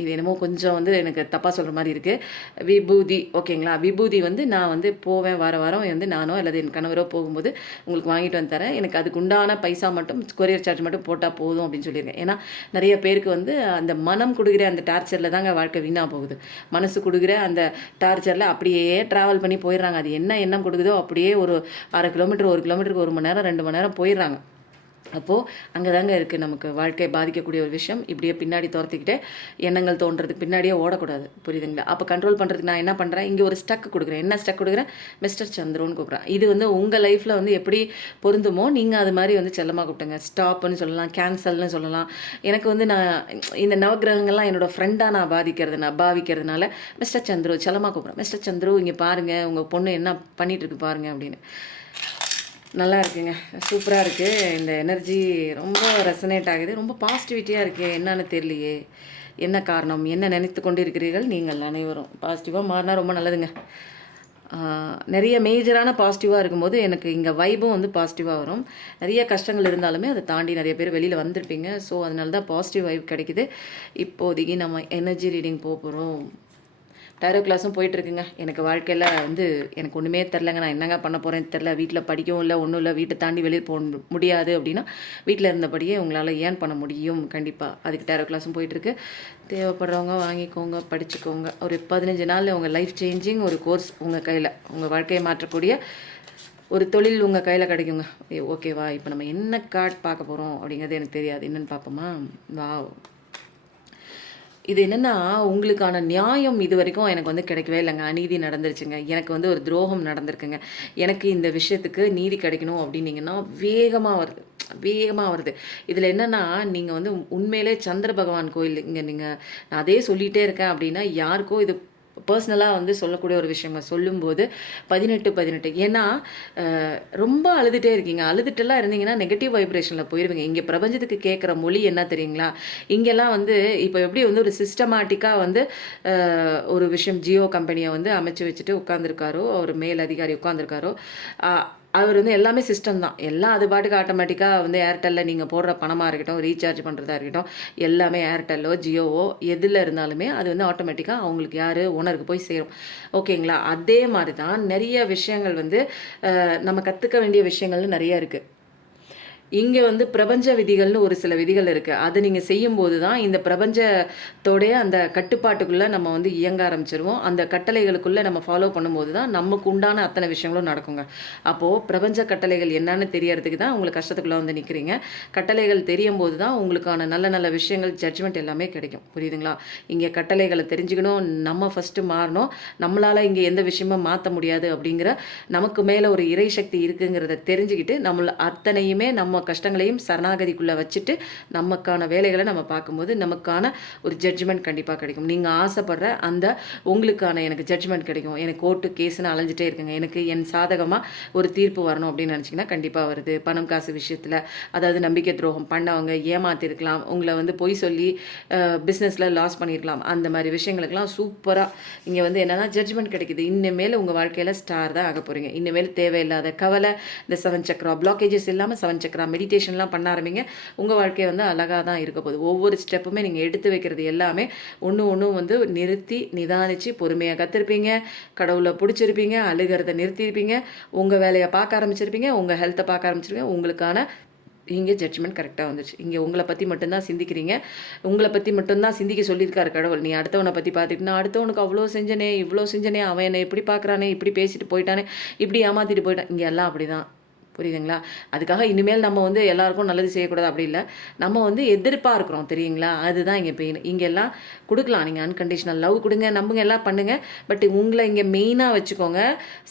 இது என்னமோ கொஞ்சம் வந்து எனக்கு தப்பாக சொல்கிற மாதிரி இருக்குது. விபூதி ஓகேங்களா? விபூதி வந்து நான் வந்து போவேன் வாரம் வந்து நானோ அல்லது என் கணவரோ போகும்போது உங்களுக்கு வாங்கிட்டு வந்து தரேன். எனக்கு அதுக்கு உண்டான பைசா மட்டும் கொரியர் சார்ஜ் மட்டும் போட்டால் போதும் அப்படின்னு சொல்லியிருக்கேன். ஏன்னா நிறைய பேருக்கு வந்து அந்த மனம் கொடுக்குற அந்த டார்ச்சரில் தாங்க வாழ்க்கை வீணாக போகுது. மனசு கொடுக்குற அந்த டார்ச்சரில் அப்படியே ட்ராவல் பண்ணி போயிடுறாங்க. அது என்ன எண்ணம் கொடுக்குதோ அப்படியே ஒரு 1/2 கிலோமீட்டர் 1 கிலோமீட்டருக்கு 1 மணி நேரம் 2 மணி நேரம் போயிடுறாங்க. அப்போது அங்கே தாங்க இருக்குது நமக்கு வாழ்க்கையை பாதிக்கக்கூடிய ஒரு விஷயம். இப்படியே பின்னாடி துரத்திக்கிட்டே எண்ணங்கள் தோன்றதுக்கு பின்னாடியே ஓடக்கூடாது, புரியுதுங்களா? அப்போ கண்ட்ரோல் பண்ணுறதுக்கு நான் என்ன பண்ணுறேன், இங்கே ஒரு ஸ்டக் கொடுக்குறேன். என்ன ஸ்டக் கொடுக்குறேன்? மிஸ்டர் சந்துருன்னு கூப்பிட்றேன். இது வந்து உங்கள் லைஃப்பில் வந்து எப்படி பொருந்துமோ நீங்கள் அது மாதிரி வந்து செல்லமாக கூப்பிட்டுங்க. ஸ்டாப்னு சொல்லலாம், கேன்சல்னு சொல்லலாம். எனக்கு வந்து நான் இந்த நவகிரகங்கள்லாம் என்னோடய ஃப்ரெண்டாக நான் பாவிக்கிறதுனால மிஸ்டர் சந்துரு செல்லமாக கூப்பிட்றேன். மிஸ்டர் சந்துரு இங்கே பாருங்கள் உங்கள் பொண்ணு என்ன பண்ணிகிட்ருக்கு பாருங்கள் அப்படின்னு. நல்லா இருக்குங்க, சூப்பராக இருக்குது. இந்த எனர்ஜி ரொம்ப ரெசனேட் ஆகுது, ரொம்ப பாசிட்டிவிட்டியாக இருக்குது. என்னன்னு தெரியலையே, என்ன காரணம், என்ன நினைத்து கொண்டு இருக்கிறீர்கள் நீங்கள் அனைவரும்? பாசிட்டிவாக மாறினா ரொம்ப நல்லதுங்க. நிறைய மேஜரான பாசிட்டிவாக இருக்கும்போது எனக்கு இங்கே வைபும் வந்து பாசிட்டிவாக வரும். நிறைய கஷ்டங்கள் இருந்தாலுமே அதை தாண்டி நிறைய பேர் வெளியில் வந்துருப்பீங்க. ஸோ அதனால தான் பாசிட்டிவ் வைப் கிடைக்குது. இப்போதைக்கு நம்ம எனர்ஜி ரீடிங் போகிறோம். டேரோ கிளாஸும் போயிட்டுருக்குங்க. எனக்கு வாழ்க்கையில் வந்து எனக்கு ஒன்றுமே தெரிலங்க, நான் என்னங்க பண்ண போகிறேன்னு தெரில. வீட்டில் படிக்கவும் இல்லை, ஒன்றும் இல்லை, வீட்டை தாண்டி வெளியே போக முடியாது அப்படின்னா வீட்டில் இருந்தபடியே உங்களால் ஏர்ன் பண்ண முடியும் கண்டிப்பாக. அதுக்கு டேரோ கிளாஸும் போயிட்டுருக்கு. தேவைப்படுறவங்க வாங்கிக்கோங்க, படிச்சுக்கோங்க. ஒரு 15 நாளில் உங்கள் லைஃப் சேஞ்சிங் ஒரு கோர்ஸ் உங்கள் கையில், உங்கள் வாழ்க்கையை மாற்றக்கூடிய ஒரு தொழில் உங்கள் கையில் கிடைக்குங்க. ஓகேவா? இப்போ நம்ம என்ன கார்ட் பார்க்க போகிறோம் அப்படிங்கிறது எனக்கு தெரியாது. என்னென்னு பார்ப்போமா? வா, இது என்னென்னா உங்களுக்கான நியாயம் இது வரைக்கும் எனக்கு வந்து கிடைக்கவே இல்லைங்க. அநீதி நடந்துருச்சுங்க. எனக்கு வந்து ஒரு துரோகம் நடந்திருக்குங்க. எனக்கு இந்த விஷயத்துக்கு நீதி கிடைக்கணும் அப்படின்னீங்கன்னா வேகமாக வருது. இதில் என்னென்னா நீங்கள் வந்து உண்மையிலே சந்திர பகவான் கோயில் இங்கே நான் அதே சொல்லிகிட்டே இருக்கேன் அப்படின்னா யாருக்கோ இது பர்சனலாக வந்து சொல்லக்கூடிய ஒரு விஷயங்க. சொல்லும்போது 18 ஏன்னா ரொம்ப அழுதுகிட்டே இருக்கீங்க. அழுதுட்டுலாம் இருந்தீங்கன்னா நெகட்டிவ் வைப்ரேஷனில் போயிடுவீங்க. இங்கே பிரபஞ்சத்துக்கு கேட்குற மொழி என்ன தெரியுங்களா? இங்கெல்லாம் வந்து இப்போ எப்படி வந்து ஒரு சிஸ்டமேட்டிக்காக வந்து ஒரு விஷயம் ஜியோ கம்பெனியை வந்து அமைச்சு வச்சுட்டு உட்காந்துருக்காரோ, ஒரு மேல் அதிகாரி உட்காந்துருக்காரோ, அவர் வந்து எல்லாமே சிஸ்டம் தான். எல்லாம் அது பாட்டுக்கு ஆட்டோமேட்டிக்காக வந்து ஏர்டெல்லில் நீங்கள் போடுற பணமாக இருக்கட்டும், ரீசார்ஜ் பண்ணுறதா இருக்கட்டும், எல்லாமே ஏர்டெல்லோ ஜியோவோ எதில் இருந்தாலுமே அது வந்து ஆட்டோமேட்டிக்காக அவங்களுக்கு யார் ஓனருக்கு போய் சேரும். ஓகேங்களா? அதே மாதிரி தான் நிறைய விஷயங்கள் வந்து நம்ம கற்றுக்க வேண்டிய விஷயங்கள்னு நிறைய இருக்குது. இங்கே வந்து பிரபஞ்ச விதிகள்னு ஒரு சில விதிகள் இருக்குது. அது நீங்கள் செய்யும்போது தான் இந்த பிரபஞ்சத்தோடைய அந்த கட்டுப்பாட்டுக்குள்ளே நம்ம வந்து இயங்க ஆரம்பிச்சிருவோம். அந்த கட்டளைகளுக்குள்ளே நம்ம ஃபாலோ பண்ணும்போது தான் நமக்கு உண்டான அத்தனை விஷயங்களும் நடக்குங்க. அப்போது பிரபஞ்ச கட்டளைகள் என்னன்னு தெரியறதுக்கு தான் உங்களுக்கு கஷ்டத்துக்குள்ளே வந்து நிற்கிறீங்க. கட்டளைகள் தெரியும் போது தான் உங்களுக்கான நல்ல நல்ல விஷயங்கள், ஜட்ஜ்மெண்ட் எல்லாமே கிடைக்கும். புரியுதுங்களா? இங்கே கட்டளைகளை தெரிஞ்சுக்கணும், நம்ம ஃபஸ்ட்டு மாறணும். நம்மளால் இங்கே எந்த விஷயமும் மாற்ற முடியாது அப்படிங்கிற நமக்கு மேலே ஒரு இறை சக்தி இருக்குங்கிறத தெரிஞ்சுக்கிட்டு அத்தனையுமே நம்ம நம்ம கஷ்டங்களையும் சரணாகதிக்குள்ளே வச்சுட்டு நமக்கான வேலைகளை நம்ம பார்க்கும்போது நமக்கான ஒரு ஜட்ஜ்மெண்ட் கண்டிப்பாக கிடைக்கும். நீங்கள் ஆசைப்படுற அந்த உங்களுக்கான எனக்கு ஜட்ஜ்மெண்ட் கிடைக்கும். எனக்கு கோர்ட்டு கேஸ்ன்னு அலைஞ்சிட்டே இருக்குங்க, எனக்கு என் சாதகமாக ஒரு தீர்ப்பு வரணும் அப்படின்னு நினச்சிங்கன்னா கண்டிப்பாக வருது. பணம் காசு விஷயத்தில், அதாவது நம்பிக்கை துரோகம் பண்ணவங்க, ஏமாத்திருக்கலாம், உங்களை வந்து பொய் சொல்லி பிஸ்னஸில் லாஸ் பண்ணியிருக்கலாம், அந்த மாதிரி விஷயங்களுக்கெல்லாம் சூப்பராக இங்கே வந்து என்னென்னா ஜட்ஜ்மெண்ட் கிடைக்குது. இனிமேல் உங்கள் வாழ்க்கையில் ஸ்டார் தான் ஆக போகிறீங்க. இனிமேல் தேவையில்லாத கவலை, இந்த 7 சக்கரா பிளாக்கேஜஸ் இல்லாமல் 7 சக்கரா மெடிடேஷன்லாம் பண்ண ஆரம்பிங்க. உங்கள் வாழ்க்கை வந்து அழகாக தான் இருக்க போகுது. ஒவ்வொரு ஸ்டெப்புமே நீங்கள் எடுத்து வைக்கிறது எல்லாமே ஒன்று வந்து நிறுத்தி நிதானித்து பொறுமையாக கற்றுருப்பீங்க, கடவுளை பிடிச்சிருப்பீங்க, அழுகிறத நிறுத்தியிருப்பீங்க, உங்கள் வேலையை பார்க்க ஆரம்பிச்சிருப்பீங்க, உங்கள் ஹெல்த்தை பார்க்க ஆரம்பிச்சிருப்பீங்க. உங்களுக்கான இங்கே ஜட்ஜ்மெண்ட் கரெக்டாக வந்துச்சு. இங்கே உங்களை பற்றி மட்டும்தான் சிந்திக்கிறீங்க, உங்களை பற்றி மட்டும்தான் சிந்திக்க சொல்லியிருக்காரு கடவுள். நீ அடுத்தவனை பற்றி பார்த்துட்டு நான் அடுத்தவனுக்கு அவ்வளோ செஞ்சனே, இவ்வளோ செஞ்சனே, அவன் என்னை இப்படி பார்க்குறானே, இப்படி பேசிட்டு போயிட்டானே, இப்படி ஏமாற்றிட்டு போயிட்டான், இங்கே எல்லாம் அப்படி தான். புரியுதுங்களா? அதுக்காக இனிமேல் நம்ம வந்து எல்லாருக்கும் நல்லது செய்யக்கூடாது அப்படி இல்லை, நம்ம வந்து எதிர்பார்க்குறோம் தெரியுங்களா? அதுதான் இங்கே பெயின். இங்கெல்லாம் கொடுக்கலாம், நீங்கள் அன்கண்டிஷனல் லவ் கொடுங்க, நம்புங்க, எல்லாம் பண்ணுங்கள். பட் உங்களை இங்கே மெயினாக வச்சுக்கோங்க.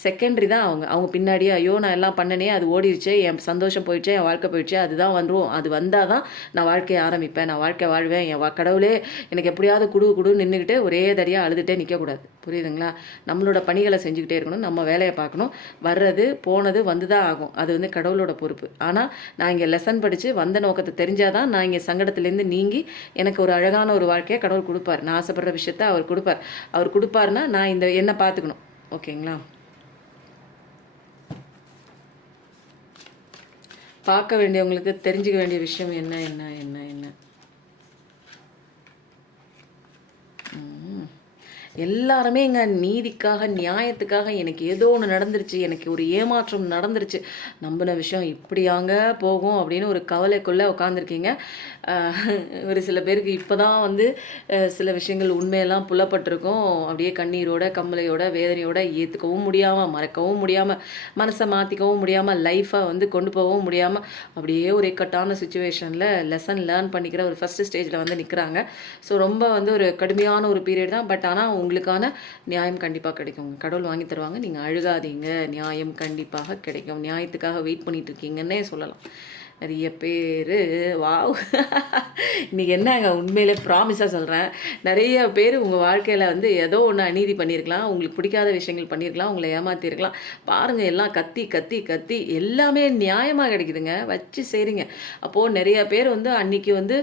செகண்டரி தான் அவங்க பின்னாடியே ஐயோ நான் எல்லாம் பண்ணனே, அது ஓடிடுச்சு, என் சந்தோஷம் போயிடுச்சு, என் வாழ்க்கை போயிடுச்சு, அதுதான் வந்துடும். அது வந்தால் தான் நான் வாழ்க்கையை ஆரம்பிப்பேன், நான் வாழ்க்கை வாழ்வேன், என் கடவுளே எனக்கு எப்படியாவது குடுன்னு நின்றுக்கிட்டு ஒரே தடியாக அழுதுகிட்டே நிற்கக்கூடாது. புரியுதுங்களா? நம்மளோட பணிகளை செஞ்சுக்கிட்டே இருக்கணும், நம்ம வேலையை பார்க்கணும். வர்றது போனது வந்து தான் ஆகும், அது வந்து கடவுளோட பொறுப்பு. ஆனால் நான் இங்கே லெசன் படித்து வந்த நோக்கத்தை தெரிஞ்சாதான் நான் இங்கே சங்கடத்துலேருந்து நீங்கி எனக்கு ஒரு அழகான ஒரு வாழ்க்கையை கடவுள் கொடுப்பார். நான் ஆசைப்படுற விஷயத்த அவர் கொடுப்பார். அவர் கொடுப்பாருன்னா நான் இந்த என்னை பார்த்துக்கணும். ஓகேங்களா? பார்க்க வேண்டியவங்களுக்கு தெரிஞ்சுக்க வேண்டிய விஷயம் என்ன என்ன என்ன என்ன எல்லாருமே இங்கே நீதிக்காக நியாயத்துக்காக எனக்கு ஏதோ ஒன்று நடந்துருச்சு, எனக்கு ஒரு ஏமாற்றம் நடந்துருச்சு, நம்பின விஷயம் இப்படியாங்க போகும் அப்படின்னு ஒரு கவலைக்குள்ளே உட்காந்துருக்கீங்க. ஒரு சில பேருக்கு இப்போ தான் வந்து சில விஷயங்கள் உண்மையெல்லாம் புலப்பட்டிருக்கும். அப்படியே கண்ணீரோட கம்மலையோட வேதனையோட ஏற்றுக்கவும் முடியாமல், மறக்கவும் முடியாமல், மனசை மாற்றிக்கவும் முடியாமல், லைஃப்பை வந்து கொண்டு போகவும் முடியாமல் அப்படியே ஒரு இக்கட்டான சுச்சுவேஷனில் லெசன் லேர்ன் பண்ணிக்கிற ஒரு ஃபஸ்ட்டு ஸ்டேஜில் வந்து நிற்கிறாங்க. ஸோ ரொம்ப வந்து ஒரு கடுமையான ஒரு பீரியட் தான். பட் ஆனால் உங்களுக்கான நியாயம் கண்டிப்பாக கிடைக்கும், கடவுள் வாங்கி தருவாங்க. நீங்கள் அழுகாதீங்க, நியாயம் கண்டிப்பாக கிடைக்கும். நியாயத்துக்காக வெயிட் பண்ணிட்டு இருக்கீங்கன்னே சொல்லலாம் நிறைய பேர். வாவ், இன்றைக்கி என்னங்க உண்மையிலே ப்ராமிஸாக சொல்கிறேன், நிறைய பேர் உங்கள் வாழ்க்கையில் வந்து ஏதோ ஒன்று அநீதி பண்ணியிருக்கலாம், உங்களுக்கு பிடிக்காத விஷயங்கள் பண்ணியிருக்கலாம், உங்களை ஏமாற்றிருக்கலாம். பாருங்கள், எல்லாம் கத்தி கத்தி கத்தி எல்லாமே நியாயமாக கிடைக்குதுங்க, வச்சு செய்கிறீங்க. அப்போது நிறைய பேர் வந்து அன்றைக்கி வந்து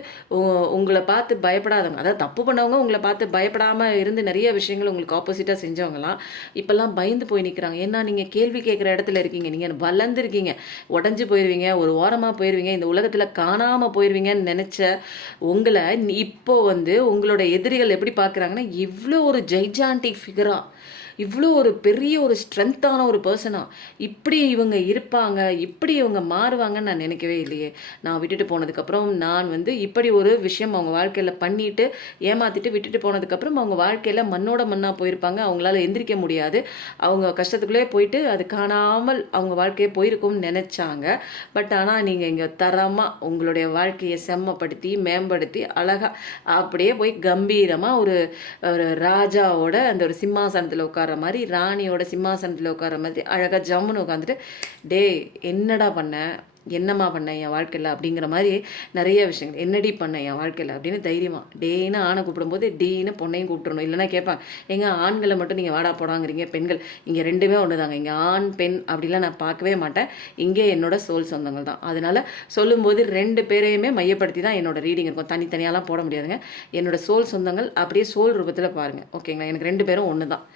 உங்களை பார்த்து பயப்படாதவங்க, அதாவது தப்பு பண்ணவங்க உங்களை பார்த்து பயப்படாமல் இருந்து நிறைய விஷயங்கள் உங்களுக்கு ஆப்போசிட்டாக செஞ்சவங்களாம் இப்போல்லாம் பயந்து போய் நிற்கிறாங்க. ஏன்னா நீங்கள் கேள்வி கேட்குற இடத்துல இருக்கீங்க, நீங்கள் வளர்ந்துருக்கீங்க, உடஞ்சி போயிடுவீங்க, ஒரு ஓரமாக போயிடுவீங்க, இந்த உலகத்தில் காணாமல் போயிடுவீங்கன்னு நினச்ச உங்களை இப்போ வந்து உங்களோட எதிரிகள் எப்படி பார்க்குறாங்கன்னா, இவ்வளோ ஒரு ஜெய்ஜாண்டிக் ஃபிகராக, இவ்வளோ ஒரு பெரிய ஒரு ஸ்ட்ரென்த்தான ஒரு பர்சனாக இப்படி இவங்க இருப்பாங்க, இப்படி இவங்க மாறுவாங்கன்னு நான் நினைக்கவே இல்லையே. நான் விட்டுட்டு போனதுக்கப்புறம் நான் வந்து இப்படி ஒரு விஷயம் அவங்க வாழ்க்கையில் பண்ணிவிட்டு ஏமாற்றிட்டு விட்டுட்டு போனதுக்கப்புறம் அவங்க வாழ்க்கையில் மண்ணோட மண்ணாக போயிருப்பாங்க, அவங்களால எந்திரிக்க முடியாது, அவங்க கஷ்டத்துக்குள்ளே போயிட்டு அது காணாமல் அவங்க வாழ்க்கையை போயிருக்கும்னு நினச்சாங்க. பட் ஆனால் நீங்கள் இங்கே தரமாக உங்களுடைய வாழ்க்கையை செம்மப்படுத்தி மேம்படுத்தி அழகாக அப்படியே போய் கம்பீரமாக ஒரு ஒரு ராஜாவோட அந்த ஒரு சிம்மாசனத்தில் உட்கார மாதிரி, ராணியோட சிம்மாசனத்தில் உட்கார மாதிரி அழகாக ஜம்முன்னு உட்காந்துட்டு, டே என்னடா பண்ண, என்னம்மா பண்ணேன் என் வாழ்க்கையில் அப்படிங்கிற மாதிரி நிறைய விஷயங்கள், என்னடி பண்ணேன் என் வாழ்க்கையில் அப்படின்னு தைரியமாக டேன்னு ஆணை கூப்பிடும்போது டீன்னு பொண்ணையும் கூப்பிட்டுருணும். இல்லைன்னா கேட்பாங்க, எங்கள் ஆண்களை மட்டும் நீங்கள் வாடா போடாங்கிறீங்க, பெண்கள் இங்கே ரெண்டுமே ஒன்று தாங்க, இங்கே ஆண் பெண் அப்படிலாம் நான் பார்க்கவே மாட்டேன், இங்கே என்னோட சோல் சொந்தங்கள் தான். அதனால் சொல்லும்போது 2 பேரையுமே மையப்படுத்தி தான் என்னோட ரீடிங் இருக்கும், தனித்தனியாலாம் போட முடியாதுங்க. என்னோட சோல் சொந்தங்கள் அப்படியே சோல் ரூபத்தில் பாருங்கள், ஓகேங்களா? எனக்கு 2 பேரும் ஒன்று தான்.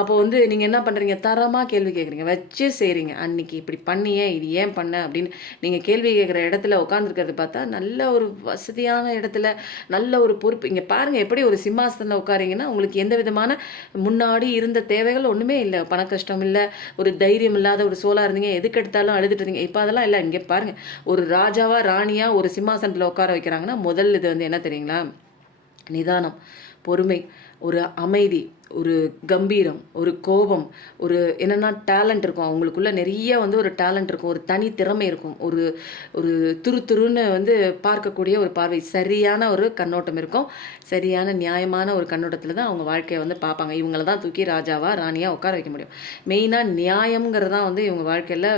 அப்போ வந்து நீங்கள் என்ன பண்ணுறீங்க, தரமாக கேள்வி கேட்குறீங்க, வச்சு செய்கிறீங்க. அன்றைக்கி இப்படி பண்ணியே, இது ஏன் பண்ண அப்படின்னு நீங்கள் கேள்வி கேட்குற இடத்துல உட்காந்துருக்கிறது பார்த்தா நல்ல ஒரு வசதியான இடத்துல, நல்ல ஒரு பொறுப்பு. இங்கே பாருங்கள், எப்படி ஒரு சிம்மாசனத்தில் உட்காரிங்கன்னா உங்களுக்கு எந்த விதமான முன்னாடி இருந்த தேவைகள் ஒன்றுமே இல்லை, பண கஷ்டம் இல்லை, ஒரு தைரியம் இல்லாத ஒரு சோலாக இருந்தீங்க, எதுக்கு எடுத்தாலும் அழுதுட்டு இருந்தீங்க. இப்போ அதெல்லாம் இல்லை. இங்கே பாருங்கள், ஒரு ராஜாவாக ராணியாக ஒரு சிம்மாசனத்தில் உட்கார வைக்கிறாங்கன்னா முதல் இது வந்து என்ன தெரியுங்களா? நிதானம், பொறுமை, ஒரு அமைதி, ஒரு கம்பீரம், ஒரு கோபம், ஒரு என்னென்னா டேலண்ட் இருக்கும். அவங்களுக்குள்ள நிறைய வந்து ஒரு டேலண்ட் இருக்கும். ஒரு தனி திறமை இருக்கும். ஒரு ஒரு துருதுருன்னு வந்து பார்க்கக்கூடிய ஒரு பார்வை. சரியான ஒரு கண்ணோட்டம் இருக்கும். சரியான நியாயமான ஒரு கண்ணோட்டத்தில தான் அவங்க வாழ்க்கைய வந்து பார்ப்பாங்க. இவங்கள தான் தூக்கி ராஜாவா, ராணியா உட்கார வைக்க முடியும். மெயினா நியாயம்ங்கிறது தான் வந்து இவங்க வாழ்க்கையில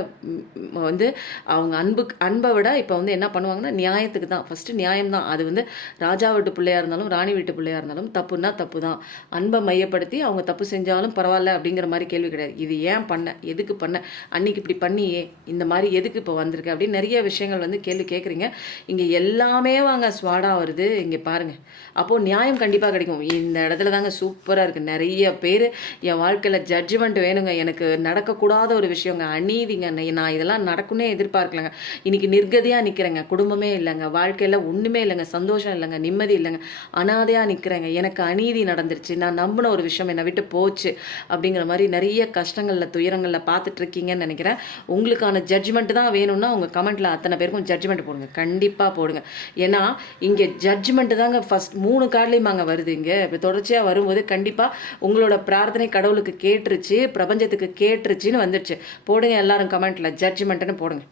வந்து அவங்க அன்பை விட இப்போ வந்து என்ன பண்ணுவாங்கன்னா, நியாயத்துக்கு தான். ஃபர்ஸ்ட்டு நியாயம் தான். அது வந்து ராஜா வீட்டு பிள்ளையா இருந்தாலும், ராணி வீட்டு பிள்ளையா இருந்தாலும் தப்புன்னா தப்பு தான். அன்பை மையப்படுத்தி அவங்க தப்பு செஞ்சாலும் பரவாயில்ல அப்படிங்கிற மாதிரி கேள்வி கிடையாது. இது ஏன் பண்ண? எதுக்கு பண்ண? அன்னைக்கு இப்படி பண்ணியே, இந்த மாதிரி எதுக்கு இப்போ வந்திருக்கு? அப்படின்னு நிறைய விஷயங்கள் வந்து கேள்வி கேட்குறீங்க. இங்கே எல்லாமே வாங்க ஸ்வாடா வருது. இங்கே பாருங்கள். அப்போது நியாயம் கண்டிப்பாக கிடைக்கும். இந்த இடத்துல தாங்க சூப்பராக இருக்குது. நிறைய பேர் என் வாழ்க்கையில் ஜட்ஜ்மெண்ட் வேணுங்க, எனக்கு நடக்கக்கூடாத ஒரு விஷயங்க, அநீதிங்க, நான் இதெல்லாம் நடக்குன்னே எதிர்பார்க்கலங்க, இன்னைக்கு நிர்கதியாக நிற்கிறேங்க, குடும்பமே இல்லைங்க, வாழ்க்கையில் ஒன்றுமே இல்லைங்க, சந்தோஷம் இல்லைங்க, நிம்மதி இல்லைங்க, அனாதையாக நிற்கிறேங்க, எனக்கு அநீதி நடந்துருச்சு, நான் நம்பின ஒரு விஷயம் என்னை விட்டு போச்சு அப்படிங்கிற மாதிரி நிறைய கஷ்டங்களில் துயரங்களில் பார்த்துட்ருக்கீங்கன்னு நினைக்கிறேன். உங்களுக்கான ஜட்ஜ்மெண்ட் தான் வேணும்னா உங்கள் கமெண்ட்டில் அத்தனை பேருக்கும் ஜட்ஜ்மெண்ட் போடுங்க, கண்டிப்பாக போடுங்க. ஏன்னா இங்கே ஜட்ஜ்மெண்ட் தாங்க ஃபஸ்ட் 3 கார்ட்லேயும் அங்கே வருது. இங்கே இப்போ தொடர்ச்சியாக வரும்போது கண்டிப்பாக உங்களோட பிரார்த்தனை கடவுளுக்கு கேட்டுருச்சு, பிரபஞ்சத்துக்கு கேட்டுருச்சுன்னு வந்துடுச்சு. போடுங்க எல்லாரும் கமெண்ட்டில் ஜட்ஜ்மெண்ட்டுன்னு போடுங்க.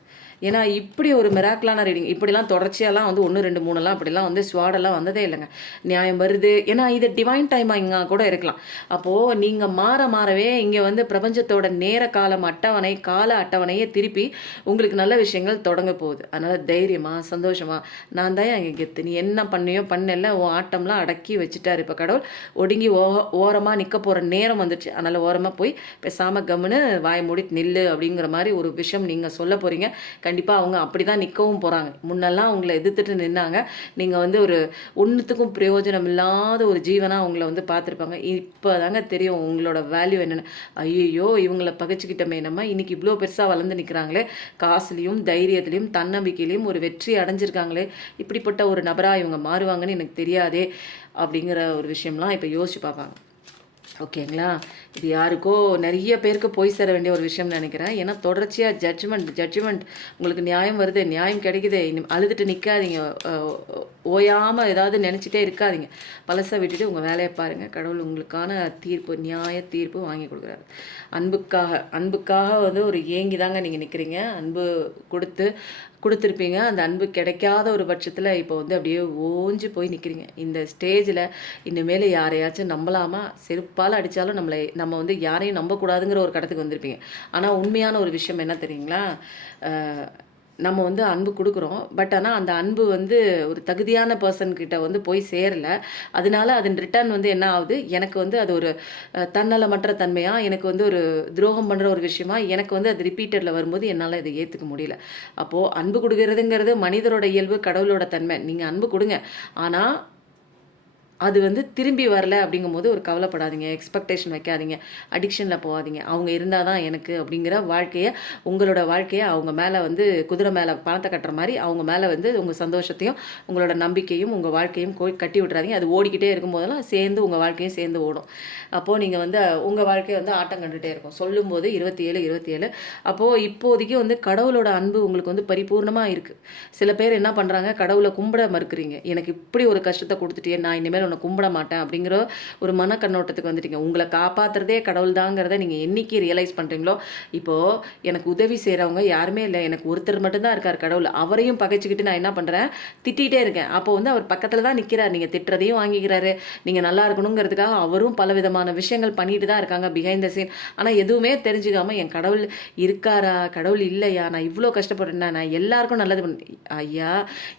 ஏன்னா இப்படி ஒரு மிராக்கலான ரீடிங், இப்படிலாம் தொடர்ச்சியாலாம் வந்து 1, 2, 3லாம் அப்படிலாம் வந்து ஸ்வாடெல்லாம் வந்ததே இல்லைங்க. நியாயம் வருது. ஏன்னா இது டிவைன் டைமிங்கா கூட இருக்கலாம். அப்போது நீங்கள் மாறவே இங்கே வந்து பிரபஞ்சத்தோட நேர காலம் அட்டவணை, கால அட்டவணையே திருப்பி உங்களுக்கு நல்ல விஷயங்கள் தொடங்க போகுது. அதனால் தைரியமாக சந்தோஷமாக நான் தான் அங்கே கெத்து, நீ என்ன பண்ணியோ பண்ணல, உன் ஆட்டம்லாம் அடக்கி வச்சுட்டார். இப்போ கடவுள் ஒடுங்கி ஓரமாக நிற்க போகிற நேரம் வந்துடுச்சு. அதனால் ஓரமாக போய் பேசாமல் கம்முன்னு வாய் மூடிட்டு நில்லு அப்படிங்கிற மாதிரி ஒரு விஷயம் நீங்கள் சொல்ல போகிறீங்க. கண்டிப்பாக அவங்க அப்படி தான் நிற்கவும் போகிறாங்க. முன்னெல்லாம் அவங்கள எதிர்த்துட்டு நின்னாங்க. நீங்கள் வந்து ஒரு ஒன்றுத்துக்கும் பிரயோஜனம் இல்லாத ஒரு ஜீவனாக அவங்கள வந்து பார்த்துருப்பாங்க. இப்போ தாங்க தெரியும் உங்களோட வேல்யூ என்னென்னு. ஐயோ இவங்கள பகைச்சிக்கிட்டோமே, நம்ம இன்றைக்கி இவ்வளோ பெருசாக வளர்ந்து நிற்கிறாங்களே, காசுலேயும் தைரியத்துலேயும் தன்னம்பிக்கையிலையும் ஒரு வெற்றி அடைஞ்சிருக்காங்களே, இப்படிப்பட்ட ஒரு நபராக இவங்க மாறுவாங்கன்னு எனக்கு தெரியாதே அப்படிங்கிற ஒரு விஷயம்லாம் இப்போ யோசிச்சு பார்ப்பாங்க. ஓகேங்களா? இது யாருக்கோ நிறைய பேருக்கு போய் சேர வேண்டிய ஒரு விஷயம்னு நினைக்கிறேன். ஏன்னா தொடர்ச்சியாக ஜட்ஜ்மெண்ட் உங்களுக்கு நியாயம் வருது, நியாயம் கிடைக்குது, அழுதுட்டு நிற்காதீங்க, ஓயாமல் ஏதாவது நினச்சிட்டே இருக்காதீங்க. பழசை விட்டுட்டு உங்கள் வேலையை பாருங்கள். கடவுள் உங்களுக்கான தீர்ப்பு, நியாய தீர்ப்பு வாங்கி கொடுக்குறாரு. அன்புக்காக வந்து ஒரு ஏங்கி தாங்க நீங்கள் நிற்கிறீங்க. அன்பு கொடுத்துருப்பீங்க. அந்த அன்பு கிடைக்காத ஒரு பட்சத்தில் இப்போ வந்து அப்படியே ஓஞ்சு போய் நிற்கிறீங்க. இந்த ஸ்டேஜில் இனிமேல் யாரையாச்சும் நம்பலாமா? செருப்பால் அடித்தாலும் நம்ம வந்து யாரையும் நம்பக்கூடாதுங்கிற ஒரு கடத்துக்கு வந்திருப்பீங்க. ஆனால் உண்மையான ஒரு விஷயம் என்ன தெரியுங்களா? நம்ம வந்து அன்பு கொடுக்குறோம். பட் ஆனால் அந்த அன்பு வந்து ஒரு தகுதியான பர்சன்கிட்ட வந்து போய் சேரலை. அதனால அதன் ரிட்டர்ன் வந்து என்ன ஆகுது, எனக்கு வந்து அது ஒரு தன்னலமற்ற தன்மையாக, எனக்கு வந்து ஒரு துரோகம் பண்ணுற ஒரு விஷயமா எனக்கு வந்து அது ரிப்பீட்டடில் வரும்போது என்னால் இதை ஏற்றுக்க முடியல. அப்போது அன்பு கொடுக்கறதுங்கிறது மனிதரோட இயல்பு, கடவுளோட தன்மை. நீங்கள் அன்பு கொடுங்க. ஆனால் அது வந்து திரும்பி வரல அப்படிங்கும்போது ஒரு கவலைப்படாதீங்க, எக்ஸ்பெக்டேஷன் வைக்காதீங்க, அடிக்ஷனில் போகாதீங்க. அவங்க இருந்தால் தான் எனக்கு அப்படிங்கிற உங்களோட வாழ்க்கையை அவங்க மேலே வந்து குதிரை மேலே பணத்தை கட்டுற மாதிரி அவங்க மேலே வந்து உங்கள் சந்தோஷத்தையும் உங்களோட நம்பிக்கையும் உங்கள் வாழ்க்கையும் கட்டி விட்றாதீங்க. அது ஓடிக்கிட்டே இருக்கும்போதெல்லாம் சேர்ந்து உங்கள் வாழ்க்கையும் சேர்ந்து ஓடும். அப்போது நீங்கள் வந்து உங்கள் வாழ்க்கையை வந்து ஆட்டம் கண்டுகிட்டே இருக்கும். சொல்லும்போது 27 அப்போது இப்போதைக்கு வந்து கடவுளோட அன்பு உங்களுக்கு வந்து பரிபூர்ணமாக இருக்குது. சில பேர் என்ன பண்ணுறாங்க, கடவுளை கும்பிட மறுக்கிறீங்க. எனக்கு இப்படி ஒரு கஷ்டத்தை கொடுத்துட்டே, நான் இனிமேல் உன்னை கும்பிட மாட்டேன் அப்படிங்கிற ஒரு மன கண்ணோட்டத்துக்கு வந்துட்டீங்க. உங்களை காப்பாற்றுறதே கடவுள் தாங்கிறத நீங்கள் என்னைக்கு ரியலைஸ் பண்ணுறீங்களோ, இப்போது எனக்கு உதவி செய்கிறவங்க யாருமே இல்லை, எனக்கு ஒருத்தர் மட்டும்தான் இருக்கார் கடவுள், அவரையும் பகைச்சிக்கிட்டு நான் என்ன பண்ணுறேன், திட்டிகிட்டே இருக்கேன். அப்போ வந்து அவர் பக்கத்தில் தான் நிற்கிறார். நீங்கள் திட்டுறதையும் வாங்கிக்கிறாரு. நீங்கள் நல்லா இருக்கணுங்கிறதுக்காக அவரும் பல விதமான விஷயங்கள் பண்ணிட்டு தான் இருக்காங்க பிஹைண்ட் த சீன். ஆனால் எதுவுமே தெரிஞ்சுக்காமல் என் கடவுள் இருக்காரா, கடவுள் இல்லையா, நான் இவ்வளோ கஷ்டப்படுறேன்னா, நான் எல்லாருக்கும் நல்லது ஐயா,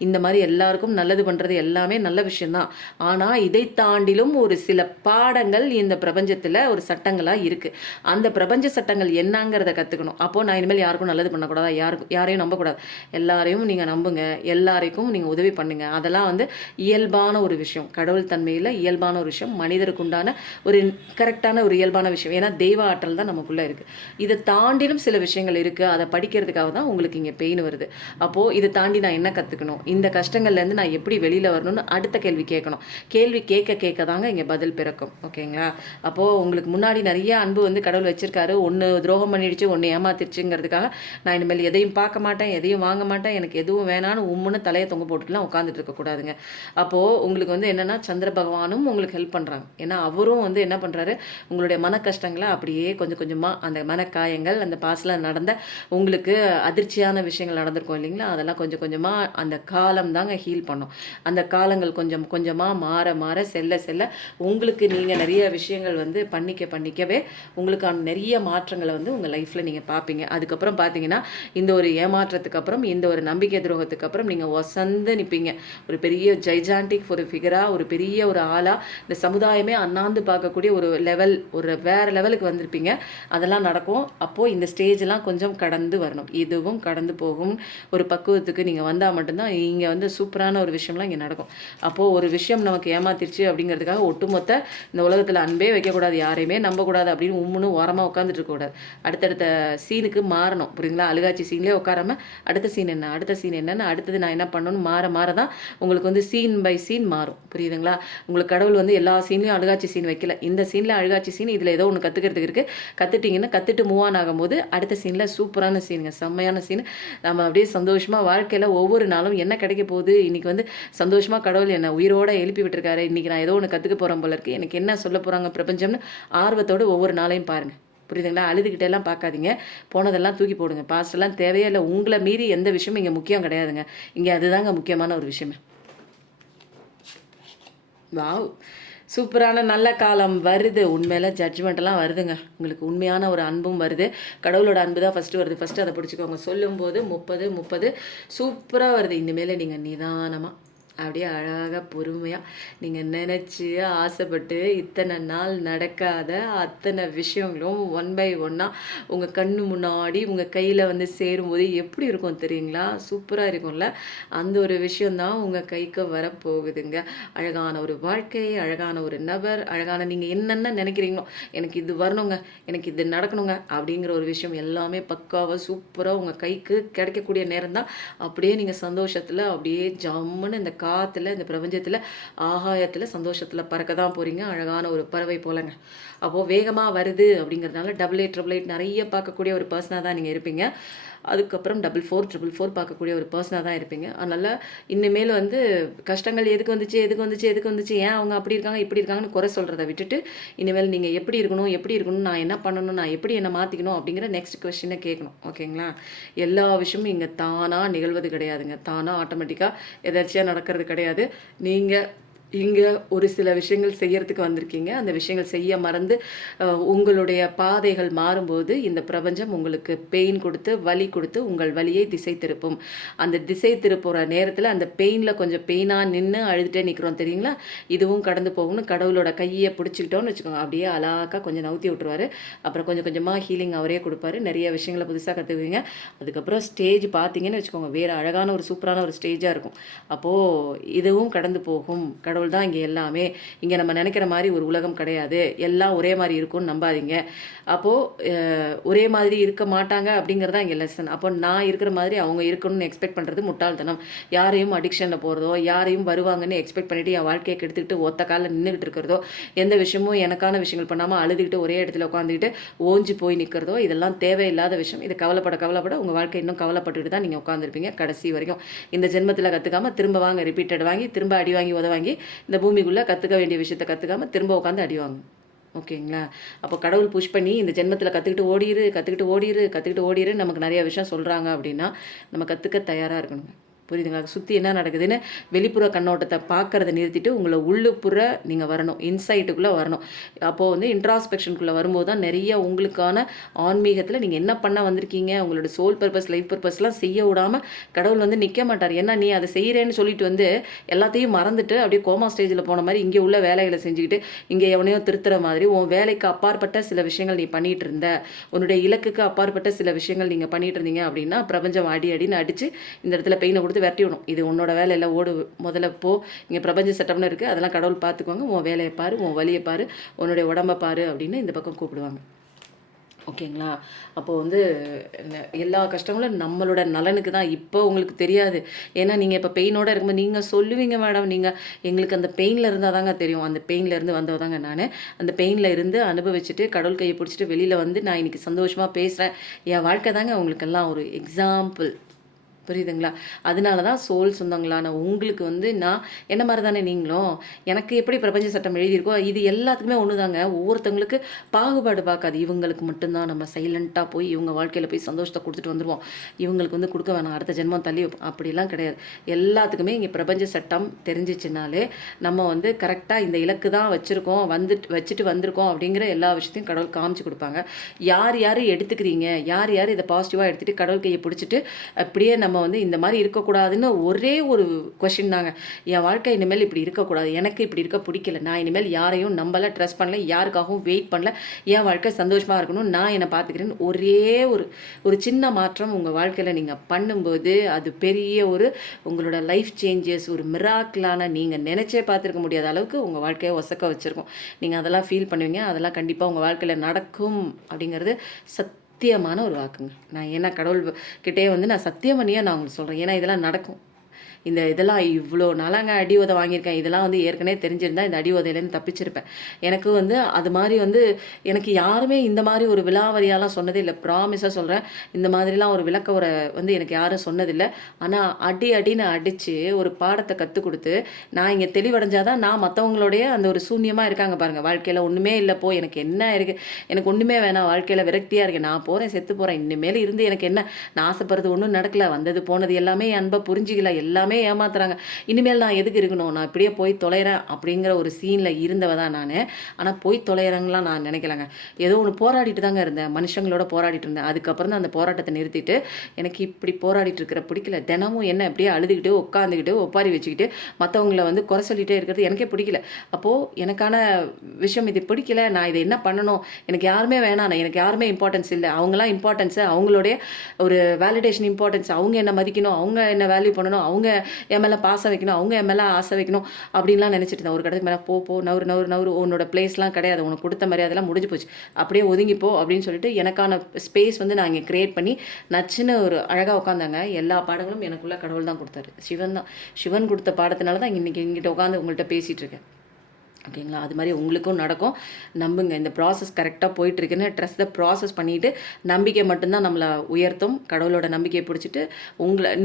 இந்த மாதிரி எல்லாருக்கும் நல்லது பண்ணுறது எல்லாமே நல்ல விஷயம்தான். ஆனால் இதை தாண்டிலும் ஒரு சில பாடங்கள் இந்த பிரபஞ்சத்தில் ஒரு சட்டங்களாக இருக்குது. அந்த பிரபஞ்ச சட்டங்கள் என்னங்கிறத கற்றுக்கணும். அப்போது நான் இனிமேல் யாருக்கும் நல்லது பண்ணக்கூடாதா, யாரையும் நம்பக்கூடாது, எல்லாரையும் நீங்கள் நம்புங்க, எல்லாருக்கும் நீங்கள் உதவி பண்ணுங்க. அதெல்லாம் வந்து இயல்பான ஒரு விஷயம், கடவுள் தன்மையில் இயல்பான ஒரு விஷயம், மனிதருக்கு உண்டான ஒரு கரெக்டான ஒரு இயல்பான விஷயம். ஏன்னா தெய்வ ஆற்றல் தான் நமக்குள்ளே இருக்குது. இதை தாண்டிலும் சில விஷயங்கள் இருக்குது. அதை படிக்கிறதுக்காக தான் உங்களுக்கு இங்கே பெயின் வருது. அப்போது இதை தாண்டி நான் என்ன கற்றுக்கணும், இந்த கஷ்டங்கள்லேருந்து நான் எப்படி வெளியில் வரணும்னு அடுத்த கேள்வி கேட்கணும். கேள்வி கேட்க கேட்க தாங்க இங்கே பதில் பிறக்கும். ஓகேங்களா? அப்போது உங்களுக்கு முன்னாடி நிறைய அன்பு வந்து கடவுள் வச்சுருக்காரு. ஒன்று துரோகம் பண்ணிடுச்சு, ஒன்று ஏமாத்திடுச்சுங்கிறதுக்காக நான் இனிமேல் எதையும் பார்க்க மாட்டேன், எதையும் வாங்க மாட்டேன், எனக்கு எதுவும் வேணான்னு உம்முன்னு தலையை தொங்க போட்டுட்டுலாம் உட்காந்துட்டு இருக்கக்கூடாதுங்க. அப்போது உங்களுக்கு வந்து என்னென்னா சந்திர பகவானும் உங்களுக்கு ஹெல்ப் பண்ணுறாங்க. ஏன்னா அவரும் வந்து என்ன பண்ணுறாரு, உங்களுடைய மன கஷ்டங்களை அப்படியே கொஞ்சம் கொஞ்சமாக அந்த மனக்காயங்கள், அந்த பாஸ்டில் நடந்த உங்களுக்கு அதிர்ச்சியான விஷயங்கள் நடந்திருக்கும் இல்லைங்களா, அதெல்லாம் கொஞ்சம் கொஞ்சமாக அந்த காலம் தாங்க ஹீல் பண்ணும். அந்த காலங்கள் கொஞ்சம் கொஞ்சமாக மாற மாற செல்ல செல்ல உங்களுக்கு நீங்கள் நிறைய விஷயங்கள் வந்து பண்ணிக்கவே உங்களுக்கான நிறைய மாற்றங்களை வந்து உங்கள் லைஃப்பில் நீங்கள் பார்ப்பீங்க. அதுக்கப்புறம் பார்த்தீங்கன்னா இந்த ஒரு ஏமாற்றத்துக்கு அப்புறம், இந்த ஒரு நம்பிக்கை துரோகத்துக்கு அப்புறம் நீங்கள் ஒசந்து நிற்பீங்க. ஒரு பெரிய ஜைஜாண்டிக் ஒரு ஃபிகராக, ஒரு பெரிய ஒரு ஆளாக, இந்த சமுதாயமே அண்ணாந்து பார்க்கக்கூடிய ஒரு லெவல், ஒரு வேறு லெவலுக்கு வந்திருப்பீங்க. அதெல்லாம் நடக்கும். அப்போது இந்த ஸ்டேஜெலாம் கொஞ்சம் கடந்து வரணும். இதுவும் கடந்து போகும். ஒரு பக்குவத்துக்கு நீங்கள் வந்தால் மட்டும்தான் இங்கே வந்து சூப்பரான ஒரு விஷயம்லாம் இங்கே நடக்கும். அப்போது ஒரு விஷயம் நமக்கு ஏமாத்திருச்சு அப்படிங்கிறதுக்காக ஒட்டுமொத்த இந்த உலகத்தில் அன்பே வைக்கக்கூடாது, யாரையுமே நம்பக்கூடாது அப்படின்னு உம்முன்னு ஓரமாக உட்காந்துட்டு இருக்கக்கூடாது. அடுத்தடுத்த சீனுக்கு மாறணும். புரியுதுங்களா? அழுகாட்சி சீன்லேயே உட்காராமல் அடுத்த சீன் என்ன, அடுத்த சீன் என்னன்னு, அடுத்தது நான் என்ன பண்ணணும்னு மாற தான் உங்களுக்கு வந்து சீன் பை சீன் மாறும். புரியுதுங்களா? உங்களுக்கு கடவுள் வந்து எல்லா சீன்லையும் அழுகாட்சி சீன் வைக்கல. இந்த சீனில் அழுகாட்சி சீன், இதில் ஏதோ ஒன்று கற்றுக்கிறதுக்கு இருக்குது. கற்றுட்டிங்கன்னா கற்றுட்டு மூவ் ஆன் ஆகும்போது அடுத்த சீனில் சூப்பரான சீனுங்க, செம்மையான சீன். நம்ம அப்படியே சந்தோஷமாக வாழ்க்கையில் ஒவ்வொரு நாளும் என்ன கிடைக்க போகுது, இன்றைக்கி வந்து சந்தோஷமாக கடவுள் என்னை உயிரோடு எழுப்பி விட்டுருக்காரு, இன்றைக்கி நான் ஏதோ ஒன்று கற்றுக்க போகிறேன் போல இருக்குது, எனக்கு என்ன சொல்ல போகிறாங்க பிரபஞ்சம்னு ஆர்வத்தோடு ஒவ்வொரு நாளையும் பாருங்கள். புரியுதுங்களா? அழுதுகிட்டெல்லாம் பார்க்காதீங்க. போனதெல்லாம் தூக்கி போடுங்க. பாஸ்டெல்லாம் தேவையே இல்லை. உங்களை மீறி எந்த விஷயமும் இங்கே முக்கியம் கிடையாதுங்க. இங்கே அதுதாங்க முக்கியமான ஒரு விஷயமே. வாவ், சூப்பரான நல்ல காலம் வருது. உண்மையில ஜட்ஜ்மெண்ட்டெல்லாம் வருதுங்க. உங்களுக்கு உண்மையான ஒரு அன்பும் வருது. கடவுளோட அன்பு தான் ஃபஸ்ட்டு வருது. ஃபஸ்ட்டு அதை பிடிச்சிக்கோங்க. சொல்லும்போது 30 சூப்பராக வருது. இனிமேல் நீங்கள் நிதானமாக அப்படியே அழகாக பொறுமையாக நீங்கள் நினச்சி ஆசைப்பட்டு இத்தனை நாள் நடக்காத அத்தனை விஷயங்களும் ஒன் பை ஒன்னாக உங்கள் கண்ணு முன்னாடி உங்கள் கையில் வந்து சேரும்போது எப்படி இருக்கும் தெரியுங்களா? சூப்பராக இருக்கும்ல. அந்த ஒரு விஷயந்தான் உங்கள் கைக்கு வரப்போகுதுங்க. அழகான ஒரு வாழ்க்கை, அழகான ஒரு நபர், அழகான நீங்கள் என்னென்ன நினைக்கிறீங்களோ, எனக்கு இது வரணுங்க, எனக்கு இது நடக்கணுங்க அப்படிங்கிற ஒரு விஷயம் எல்லாமே பக்காவாக சூப்பராக உங்கள் கைக்கு கிடைக்கக்கூடிய நேரம் தான். அப்படியே நீங்கள் சந்தோஷத்தில் அப்படியே ஜம்முன்னு இந்த காற்றுல, இந்த பிரபஞ்சத்தில், ஆகாயத்தில் சந்தோஷத்தில் பறக்க தான் போகிறீங்க. அழகான ஒரு பறவை போலங்க. அப்போது வேகமாக வருது அப்படிங்கிறதுனால 8888 நிறைய பார்க்கக்கூடிய ஒரு பர்சனாக தான் நீங்கள் இருப்பீங்க. அதுக்கப்புறம் 4444 பார்க்கக்கூடிய ஒரு பர்சனாக தான் இருப்பீங்க. அதனால் இனிமேல் வந்து கஷ்டங்கள் எதுக்கு வந்துச்சு, ஏன் அவங்க அப்படி இருக்காங்க இப்படி இருக்காங்கன்னு குறை சொல்கிறத விட்டுட்டு, இனிமேல் நீங்கள் எப்படி இருக்கணும், நான் என்ன பண்ணணும், நான் எப்படி என்னை மாற்றிக்கணும் அப்படிங்கிற நெக்ஸ்ட் கொஸ்டினை கேட்கணும். ஓகேங்களா? எல்லா விஷயமும் இங்கே தானாக நிகழ்வது கிடையாதுங்க. தானாக ஆட்டோமேட்டிக்காக எதாச்சியாக நடக்கிறது கிடையாது. நீங்கள் இங்கே ஒரு சில விஷயங்கள் செய்யறதுக்கு வந்திருக்கீங்க. அந்த விஷயங்கள் செய்ய மறந்து உங்களுடைய பாதைகள் மாறும்போது இந்த பிரபஞ்சம் உங்களுக்கு பெயின் கொடுத்து, வலி கொடுத்து உங்கள் வலியை திசை திருப்பும். அந்த திசை திருப்புற நேரத்தில் அந்த பெயினில் கொஞ்சம் பெயினாக நின்று அழுதுகிட்டே நிற்கிறோம் தெரியுங்களா? இதுவும் கடந்து போகணும். கடவுளோட கையை பிடிச்சிக்கிட்டோன்னு வச்சுக்கோங்க, அப்படியே அழகாக கொஞ்சம் நவுத்தி விட்டுருவார். அப்புறம் கொஞ்சம் கொஞ்சமாக ஹீலிங் அவரே கொடுப்பாரு. நிறைய விஷயங்களை புதுசாக கற்றுக்குவீங்க. அதுக்கப்புறம் ஸ்டேஜ் பார்த்தீங்கன்னு வச்சுக்கோங்க, வேறு அழகான ஒரு சூப்பரான ஒரு ஸ்டேஜாக இருக்கும். அப்போது இதுவும் கடந்து போகும். கடவுள் தான் இங்கே எல்லாமே. இங்கே நம்ம நினைக்கிற மாதிரி ஒரு உலகம் கிடையாது. எல்லாம் ஒரே மாதிரி இருக்கும்னு நம்பாதீங்க. அப்போது ஒரே மாதிரி இருக்க மாட்டாங்க அப்படிங்கிறது தான் இங்கே லெசன். அப்போ நான் இருக்கிற மாதிரி அவங்க இருக்கணும்னு எக்ஸ்பெக்ட் பண்ணுறது முட்டாள்தனம். யாரையும் அடிக்ஷனில் போகிறதோ, யாரையும் வருவாங்கன்னு எக்ஸ்பெக்ட் பண்ணிவிட்டு என் வாழ்க்கையை கெடுத்துக்கிட்டு ஒத்த காலில் நின்றுக்கிட்டு இருக்கிறதோ, எந்த விஷயமும் எனக்கான விஷயங்கள் பண்ணாமல் அழுதுகிட்டு ஒரே இடத்துல உட்காந்துக்கிட்டு ஓஞ்சி போய் நிற்கிறதோ, இதெல்லாம் தேவையில்லாத விஷயம். இது கவலைப்பட உங்கள் வாழ்க்கை இன்னும் கவலைப்பட்டுட்டு தான் நீங்கள் உட்காந்துருப்பீங்க கடைசி வரைக்கும். இந்த ஜென்மத்தில் கற்றுக்காமல் திரும்ப வாங்க, ரிப்பீட்டட் வாங்கி, திரும்ப அடி வாங்கி உதவாங்கி, இந்த பூமிக்குள்ளே கற்றுக்க வேண்டிய விஷயத்தை கற்றுக்காமல் திரும்ப உட்காந்து அடிவாங்க. ஓகேங்களா? அப்போ கடவுள் புஷ் பண்ணி இந்த ஜென்மத்தில் கற்றுக்கிட்டு ஓடிரு நமக்கு நிறைய விஷயம் சொல்கிறாங்க அப்படின்னா நம்ம கற்றுக்க தயாராக இருக்கணுங்க. புரியுதுங்களா? சுற்றி என்ன நடக்குதுன்னு வெளிப்புற கண்ணோட்டத்தை பார்க்குறத நிறுத்திட்டு உங்களை உள்ளுப்புற நீங்கள் வரணும், இன்சைட்டுக்குள்ளே வரணும். அப்போது வந்து இன்ட்ராஸ்பெக்ஷனுக்குள்ளே வரும்போது தான் நிறைய உங்களுக்கான ஆன்மீகத்தில் நீங்கள் என்ன பண்ண வந்திருக்கீங்க, உங்களோட சோல் பர்பஸ், லைஃப் பர்பஸ்லாம் செய்ய விடாமல் கடவுள் வந்து நிற்க மாட்டார். ஏன்னா நீ அதை செய்கிறேன்னு சொல்லிட்டு வந்து எல்லாத்தையும் மறந்துட்டு அப்படியே கோமா ஸ்டேஜில் போன மாதிரி இங்கே உள்ள வேலைகளை செஞ்சுக்கிட்டு இங்கே எவனையோ திருத்துற மாதிரி உன் வேலைக்கு அப்பாற்பட்ட சில விஷயங்கள் நீ பண்ணிகிட்டு இருந்த, உன்னுடைய இலக்குக்கு அப்பாற்பட்ட சில விஷயங்கள் நீங்கள் பண்ணிகிட்டு இருந்தீங்க அப்படின்னா பிரபஞ்சம் அடின்னு அடித்து இந்த இடத்துல பெயினை கொடுத்து விரட்டி விடும். இது உன்னோட வேலை இல்லை, ஓடு முதல்ல போ, இங்கே பிரபஞ்ச சட்டம்னு இருக்குது, அதெல்லாம் கடவுள் பார்த்துக்குவாங்க, உன் வேலையை பாரு, உன் வலியை பாரு, உன்னுடைய உடம்பை பாரு அப்படின்னு இந்த பக்கம் கூப்பிடுவாங்க. ஓகேங்களா? அப்போ வந்து எல்லா கஷ்டங்களும் நம்மளோட நலனுக்கு தான். இப்போ உங்களுக்கு தெரியாது. ஏன்னா நீங்க இப்ப பெயினோட இருக்கும்போது நீங்க சொல்லுவீங்க மேடம். எங்களுக்கு அந்த பெயின்ல இருந்தா தாங்க தெரியும். அந்த பெயின்ல இருந்து வந்தவ தாங்க நானு. அந்த பெயின்ல இருந்து அனுபவிச்சுட்டு, கடவுள் கைய புடிச்சுட்டு வெளில வந்து நான் இன்னைக்கு சந்தோஷமா பேசுறேன். என் வாழ்க்கை தாங்க உங்களுக்கெல்லாம் ஒரு எக்ஸாம்பிள். புரியுதுங்களா? அதனால தான் சோல் சொந்தங்களான உங்களுக்கு வந்து நான் என்ன மாரி தானே நீங்களும். எனக்கு எப்படி பிரபஞ்ச சட்டம் எழுதியிருக்கோ, இது எல்லாத்துக்குமே ஒண்ணுதாங்க. ஒவ்வொருத்தவங்களுக்கு பாகுபாடு பார்க்காது. இவங்களுக்கு மட்டும் தான் நம்ம சைலன்ட்டா போய் இவங்க வாழ்க்கையில போய் சந்தோஷத்த குடுத்துட்டு வந்துருவோம். இவங்களுக்கு வந்து குடுக்க வேணாம். அடுத்த ஜென்மம் தள்ளி வைப்போம். அப்படிலாம் கிடையாது. எல்லாத்துக்குமே இங்க பிரபஞ்ச சட்டம் தெரிஞ்சுச்சுனாலே, நம்ம வந்து கரெக்ட்டா இந்த இலக்கு தான் வச்சிருக்கோம். வச்சுட்டு வந்திருக்கோம் அப்படிங்கிற எல்லா விஷயத்தையும் கடவுள் காமிச்சு குடுப்பாங்க. யார் யாரு எடுத்துக்கிறீங்க? யார் யாரு இத பாசிட்டிவா எடுத்துட்டு கடவுள் கைய பிடிச்சுட்டு, அப்படியே நம்ம வந்து இந்த மாரி இருக்கக்கூடாதுன்னு ஒரே ஒரு கொஸ்டின் தாங்க. என் வாழ்க்கை இனிமேல் இப்படி இருக்கக்கூடாது. எனக்கு இப்படி இருக்க பிடிக்கல. நான் இனிமேல் யாரையும் நம்பல, ட்ரஸ்ட் பண்ணல, யாருக்காகவும் வெயிட் பண்ணல. என் வாழ்க்கை சந்தோஷமா இருக்கணும். நான் என்ன பார்த்துக்கிறேன்னு ஒரே ஒரு ஒரு சின்ன மாற்றம் உங்க வாழ்க்கையில நீங்க பண்ணும்போது, அது பெரிய ஒரு உங்களோட லைஃப் சேஞ்சஸ் ஒரு மிராக்கிளான நீங்க நினைச்சே பார்த்துருக்க முடியாத அளவுக்கு உங்க வாழ்க்கைய ஒசக்க வச்சிருக்கும். நீங்க அதெல்லாம் ஃபீல் பண்ணுவீங்க. அதெல்லாம் கண்டிப்பா உங்க வாழ்க்கையில நடக்கும் அப்படிங்கிறது சத்தியமான ஒரு வாக்குங்க. நான் ஏன்னா கடவுள் கிட்டயே வந்து நான் சத்தியம் பண்ணியே நான் உங்களுக்கு சொல்றேன். ஏன்னா இதெல்லாம் நடக்கும். இதெல்லாம் இவ்வளோ நாளாங்க அடி உதை வாங்கியிருக்கேன். இதெல்லாம் வந்து ஏற்கனவே தெரிஞ்சிருந்தா இந்த அடி உதையிலேருந்து தப்பிச்சிருப்பேன். எனக்கு வந்து அது மாரி வந்து எனக்கு யாருமே இந்த மாரி ஒரு விலாவரியாலாம் சொன்னதே இல்ல. ப்ராமிஸா சொல்றேன். இந்த மாதிரிலாம் ஒரு விளக்க உரை வந்து எனக்கு யாரும் சொன்னதில்ல. ஆனா அடின்னு அடிச்சு ஒரு பாடத்த கத்துக் குடுத்து, நான் இங்க தெளிவடைஞ்சா தான் நான் மத்தவங்களுடைய அந்த ஒரு சூன்யமா இருக்காங்க பாருங்க. வாழ்க்கையில ஒண்ணுமே இல்ல போ எனக்கு என்ன இருக்கு? எனக்கு ஒண்ணுமே வேணாம். வாழ்க்கையில விரக்தியா இருக்கேன். நான் போறேன், செத்து போறேன். இனிமேல் இருந்து எனக்கு என்ன? நான் ஆசைப்படுறது ஒண்ணும் நடக்கல. வந்தது போனது எல்லாமே என் அன்ப புரிஞ்சுக்கல. எல்லாமே ஏமாத்துறாங்க. இனிமேல் நான் எதுக்கு இருக்கணும்? நான் இப்படியே போய் தொலைறேன் அப்படிங்கிற ஒரு சீன்ல இருந்தவ தான் நானு. ஆனா போய் தொலைறேன்லாம் நான் நினைக்கலங்க. ஏதோ ஒண்ணு போராடிட்டு தாங்க இருந்தேன். மனுஷங்களோட போராடிட்டு இருந்தேன். அதுக்கப்புறம் தான் அந்த போராட்டத்த நிறுத்திட்டு, எனக்கு இப்படி போராடிட்டு இருக்கிற பிடிக்கல. தினமும் என்ன இப்படியே அழுதுகிட்டு, உட்காந்துக்கிட்டு, ஒப்பாரி வச்சுக்கிட்டு, மத்தவங்கள வந்து குறை சொல்லிட்டே இருக்கிறது எனக்கே பிடிக்கல. அப்போ எனக்கான விஷயம் இது பிடிக்கல. நான் இத என்ன பண்ணணும்? எனக்கு யாருமே வேணாம். எனக்கு யாருமே இம்பார்ட்டன்ஸ் இல்ல. அவங்கலாம் இம்பார்ட்டன்ஸ் அவங்களுடைய ஒரு வேலிடேஷன் இம்பார்ட்டன்ஸ். அவங்க என்ன மதிக்கணும். அவங்க என்ன வேல்யூ பண்ணணும். அவங்க என் மேல பாசம் வைக்கணும். அவங்க என் மேல ஆசை வைக்கணும். அப்படின்லாம் நினைச்சிட்டு இருந்தேன். ஒரு கட்டத்துக்கு மேல போ நவுரு உன்னோட பிளேஸ்லாம் கிடையாது. உனக்கு குடுத்த மரியாதைலாம் முடிஞ்சு போச்சு. அப்படியே ஒதுங்கி போ அப்படின்னு சொல்லிட்டு எனக்கான ஸ்பேஸ் வந்து நான் இங்க கிரியேட் பண்ணி நச்சுன்னு ஒரு அழகா உட்காந்தாங்க. எல்லா பாடங்களும் எனக்குள்ள கடவுள் தான் குடுத்தாரு. சிவன் தான். சிவன் குடுத்த பாடத்தினால தான் இன்னைக்கு இங்கிட்ட உட்காந்து உங்கள்ட்ட பேசிட்டு இருக்கேன். ஓகேங்களா? அது மாரி உங்களுக்கும் நடக்கும். நம்புங்க. இந்த ப்ராசஸ் கரெக்ட்டா போயிட்டுருக்குன்னு ட்ரஸ்ட் த ப்ராசஸ் பண்ணிட்டு, நம்பிக்கை மட்டும் தான் நம்மள உயர்த்தும். கடவுளோட நம்பிக்கைய பிடிச்சிட்டு,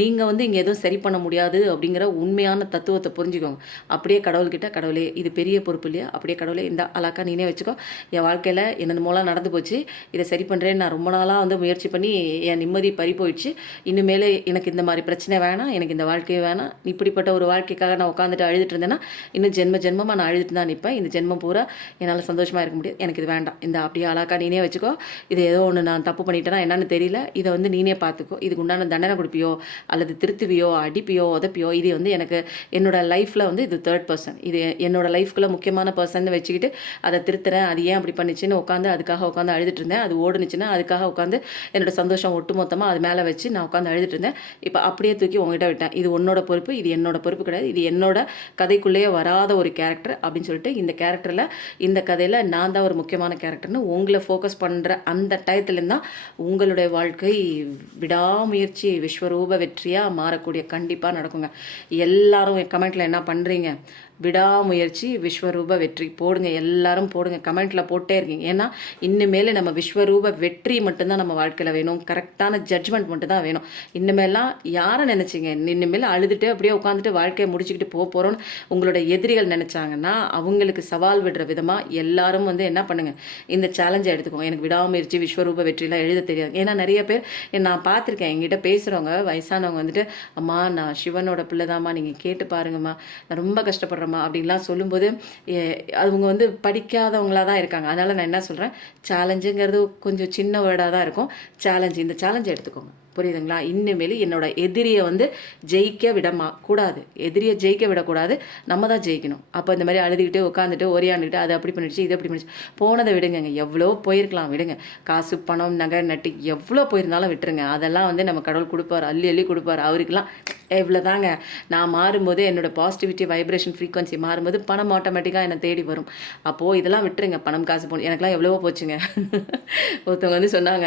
நீங்க வந்து இங்க எதுவும் சரி பண்ண முடியாது அப்படிங்கிற உண்மையான தத்துவத்த புரிஞ்சுக்கோங்க. அப்படியே கடவுள்கிட்ட, கடவுளே இது பெரிய பொறுப்பு இல்லையா? அப்படியே கடவுளே இந்தா அழகா நீனே வச்சுக்கோ. என் வாழ்க்கையில என்னென்னமோலாம் நடந்து போச்சு. இத சரி பண்றேன்னு நான் ரொம்ப நாளா வந்து முயற்சி பண்ணி என் நிம்மதி பறி போயிடுச்சு. இனிமேலு எனக்கு இந்த மாரி பிரச்சனை வேணாம். எனக்கு இந்த வாழ்க்கையே வேணாம். இப்படிப்பட்ட ஒரு வாழ்க்கைக்காக நான் உட்காந்துட்டு அழுதுட்டு இருந்தேன்னா, இன்னும் ஜென்மமா நான் அழுதுட்டு தான் நிப்பேன். இந்த ஜென்மம் பூரா என்னால சந்தோஷமா இருக்க முடியாது. எனக்கு இது வேண்டாம். இந்த அப்படியே அழகா நீனே வச்சுக்கோ. இது ஏதோ ஒண்ணு நான் தப்பு பண்ணிட்டேனா என்னன்னு தெரியல. இத வந்து நீனே பார்த்துக்கோ. இதுக்கு உண்டான தண்டனை குடுப்பியோ, அல்லது திருத்துவியோ, அடிப்பியோ, உதைப்பியோ, இது வந்து எனக்கு என்னோட லைஃப்ல வந்து இது 3rd பெர்சன். இது என்னோட லைஃப்குள்ள முக்கியமான பெர்சன்னு வச்சுக்கிட்டு, அத திருத்துறேன். அது ஏன் அப்படி பண்ணுச்சுன்னு அதுக்காக உட்காந்து அழுதுட்டு இருந்தேன். அது ஓடுனுச்சுன்னா, அதுக்காக உட்காந்து என்னோட சந்தோஷம் ஒட்டுமொத்தமா அது மேல வச்சு நான் உட்காந்து அழுதுட்டு இருந்தேன். இப்ப அப்படியே தூக்கி உன்கிட்ட விட்டேன். இது உன்னோட பொறுப்பு. இது என்னோட பொறுப்பு கிடையாது. இது என்னோட கதைக்குள்ளேயே வராத ஒரு கேரக்டர் அப்படின்னு சொல்லிட்டு இந்த கதையில நான் தான் ஒரு முக்கியமான கேரக்டர்னு உங்கள ஃபோக்கஸ் பண்ற அந்த டயத்துலேருந்து தான் உங்களுடைய வாழ்க்கை விடாமுயற்சி விஸ்வரூப வெற்றியா மாறக்கூடிய கண்டிப்பா நடக்குங்க. எல்லாரும் கமெண்ட்ல என்ன பண்றீங்க? விடாமுயற்சி விஸ்வரூப வெற்றி போடுங்க. எல்லாரும் போடுங்க. கமெண்ட்ல போட்டே இருக்கீங்க. ஏன்னா இனிமேல் நம்ம விஸ்வரூப வெற்றி மட்டும்தான் நம்ம வாழ்க்கையில வேணும். கரெக்டான ஜட்ஜ்மெண்ட் மட்டும் தான் வேணும். இனிமேலாம் யாரை நினைச்சீங்க? இனிமேல் அழுதுட்டு அப்படியே உட்காந்துட்டு வாழ்க்கையை முடிச்சுக்கிட்டு போறோம்னு உங்களோட எதிரிகள் நினைச்சாங்கன்னா அவங்களுக்கு சவால் விடுற விதமா எல்லாரும் வந்து என்ன பண்ணுங்க, இந்த சேலஞ்சை எடுத்துக்கோங்க. எனக்கு விடாமுயற்சி விஸ்வரூப வெற்றிலாம் எழுத தெரியாது. ஏன்னா நிறைய பேர் நான் பார்த்துருக்கேன். என்கிட்ட பேசுறவங்க வயசானவங்க வந்துட்டு, அம்மா நான் சிவனோட பிள்ளைதாம்மா, நீங்க கேட்டு பாருங்கம்மா, நான் ரொம்ப கஷ்டப்படுறேன் அப்படின்லாம் சொல்லும்போது அவங்க வந்து படிக்காதவங்களா தான் இருக்காங்க. அதனால நான் என்ன சொல்றேன், சேலஞ்சுங்கிறது கொஞ்சம் சின்ன வேர்டாக தான் இருக்கும். இந்த சேலஞ்சை எடுத்துக்கோங்க. புரியுதுங்களா? இனிமேல் என்னோட எதிரியை வந்து ஜெயிக்க கூடாது. எதிரியை ஜெயிக்க விடக்கூடாது. நம்ம தான் ஜெயிக்கணும். அப்போ இந்த மாதிரி அழுதுகிட்டு உட்காந்துட்டு ஒரியாண்டுட்டு அது அப்படி பண்ணிடுச்சு, இது அப்படி பண்ணிடுச்சு, போனதை விடுங்க. எவ்வளோ போயிருக்கலாம், விடுங்க. காசு பணம் நகை நட்டு எவ்வளோ போயிருந்தாலும் விட்டுருங்க. அதெல்லாம் வந்து நம்ம கடவுள் கொடுப்பார், அள்ளி அள்ளி கொடுப்பார். அவருக்கெல்லாம் இவ்வளோதாங்க. நான் மாறும்போது என்னோட பாசிட்டிவிட்டி வைப்ரேஷன் ஃப்ரீக்வன்சி ஃப்ரீக்வன்சி மாறும்போது பணம் ஆட்டோமேட்டிக்காக என்னை தேடி வரும். அப்போது இதெல்லாம் விட்டுருங்க, பணம் காசு எனக்கெல்லாம் எவ்வளவோ போச்சுங்க. ஒருத்தவங்க வந்து சொன்னாங்க,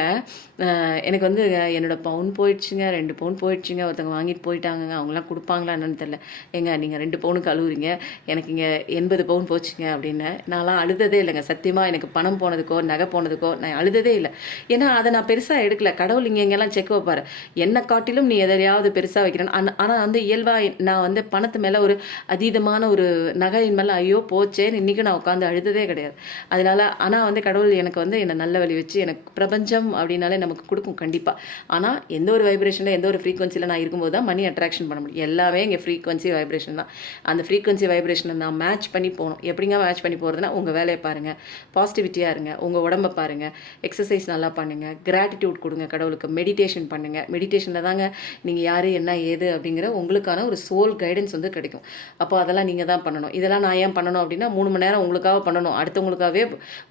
எனக்கு வந்து என்னோட பவுன் போயிடுச்சுங்க, 2 பவுன் போயிடுச்சுங்க, ஒருத்தவங்க வாங்கிட்டு போயிட்டாங்கங்க, அவங்களாம் கொடுப்பாங்களா என்னன்னு தெரில. ஏங்க நீங்கள் 2 பவுனுக்கு அழுவுறீங்க, எனக்கு இங்கே 80 பவுன் போச்சுங்க அப்படின்னு. நான்லாம் அழுததே இல்லைங்க. சத்தியமாக எனக்கு பணம் போனதுக்கோ நகை போனதுக்கோ நான் அழுததே இல்லை. ஏன்னா அதை நான் பெருசாக எடுக்கல. கடவுள் இங்கே எங்கெல்லாம் செக் வைப்பார், என்னை காட்டிலும் நீ எதையாவது பெருசாக வைக்கிறேன்னு. ஆனால் வந்து இயல்பாக நான் வந்து பணத்து மேலே ஒரு அதீதமான ஒரு நகையின் மேலே ஐயோ போச்சேன்னு இன்றைக்கும் நான் உட்காந்து அழுததே கிடையாது. அதனால ஆனால் வந்து கடவுள் எனக்கு வந்து என்னை நல்ல வழி வச்சு எனக்கு பிரபஞ்சம் அப்படின்னாலே நமக்கு கொடுக்கும் கண்டிப்பாக. ஆனால் எந்த ஒரு வைப்ரேஷனில் எந்த ஒரு ஃப்ரீக்வன்சியில் நான் இருக்கும்போது தான் மணி அட்ராக்ஷன் பண்ண முடியும். எல்லாமே இங்கே ஃப்ரீக்வன்சி வைப்ரேஷன் தான். அந்த ஃப்ரீக்வன்சி வைப்ரேஷனை நான் மேட்ச் பண்ணி போகணும். எப்படிங்க மேட்ச் பண்ணி போகிறதுனா, உங்கள் வேலையை பாருங்கள், பாசிட்டிவிட்டியாக இருங்க, உங்கள் உடம்பை பாருங்கள், எக்ஸசைஸ் நல்லா பண்ணுங்கள், கிராட்டிடியூட் கொடுங்க கடவுளுக்கு, மெடிடேஷன் பண்ணுங்கள். மெடிடேஷனில் தாங்க நீங்கள் யார் என்ன ஏது அப்படிங்கிற உங்களுக்கான ஒரு சோல் கைடன்ஸ் வந்து கிடைக்கும். அப்போ அதெல்லாம் நீங்கள் தான் பண்ணணும். இதெல்லாம் நான் ஏன் பண்ணணும் அப்படின்னா, 3 மணி நேரம் உங்களுக்காக பண்ணணும். அடுத்தவங்களுக்காகவே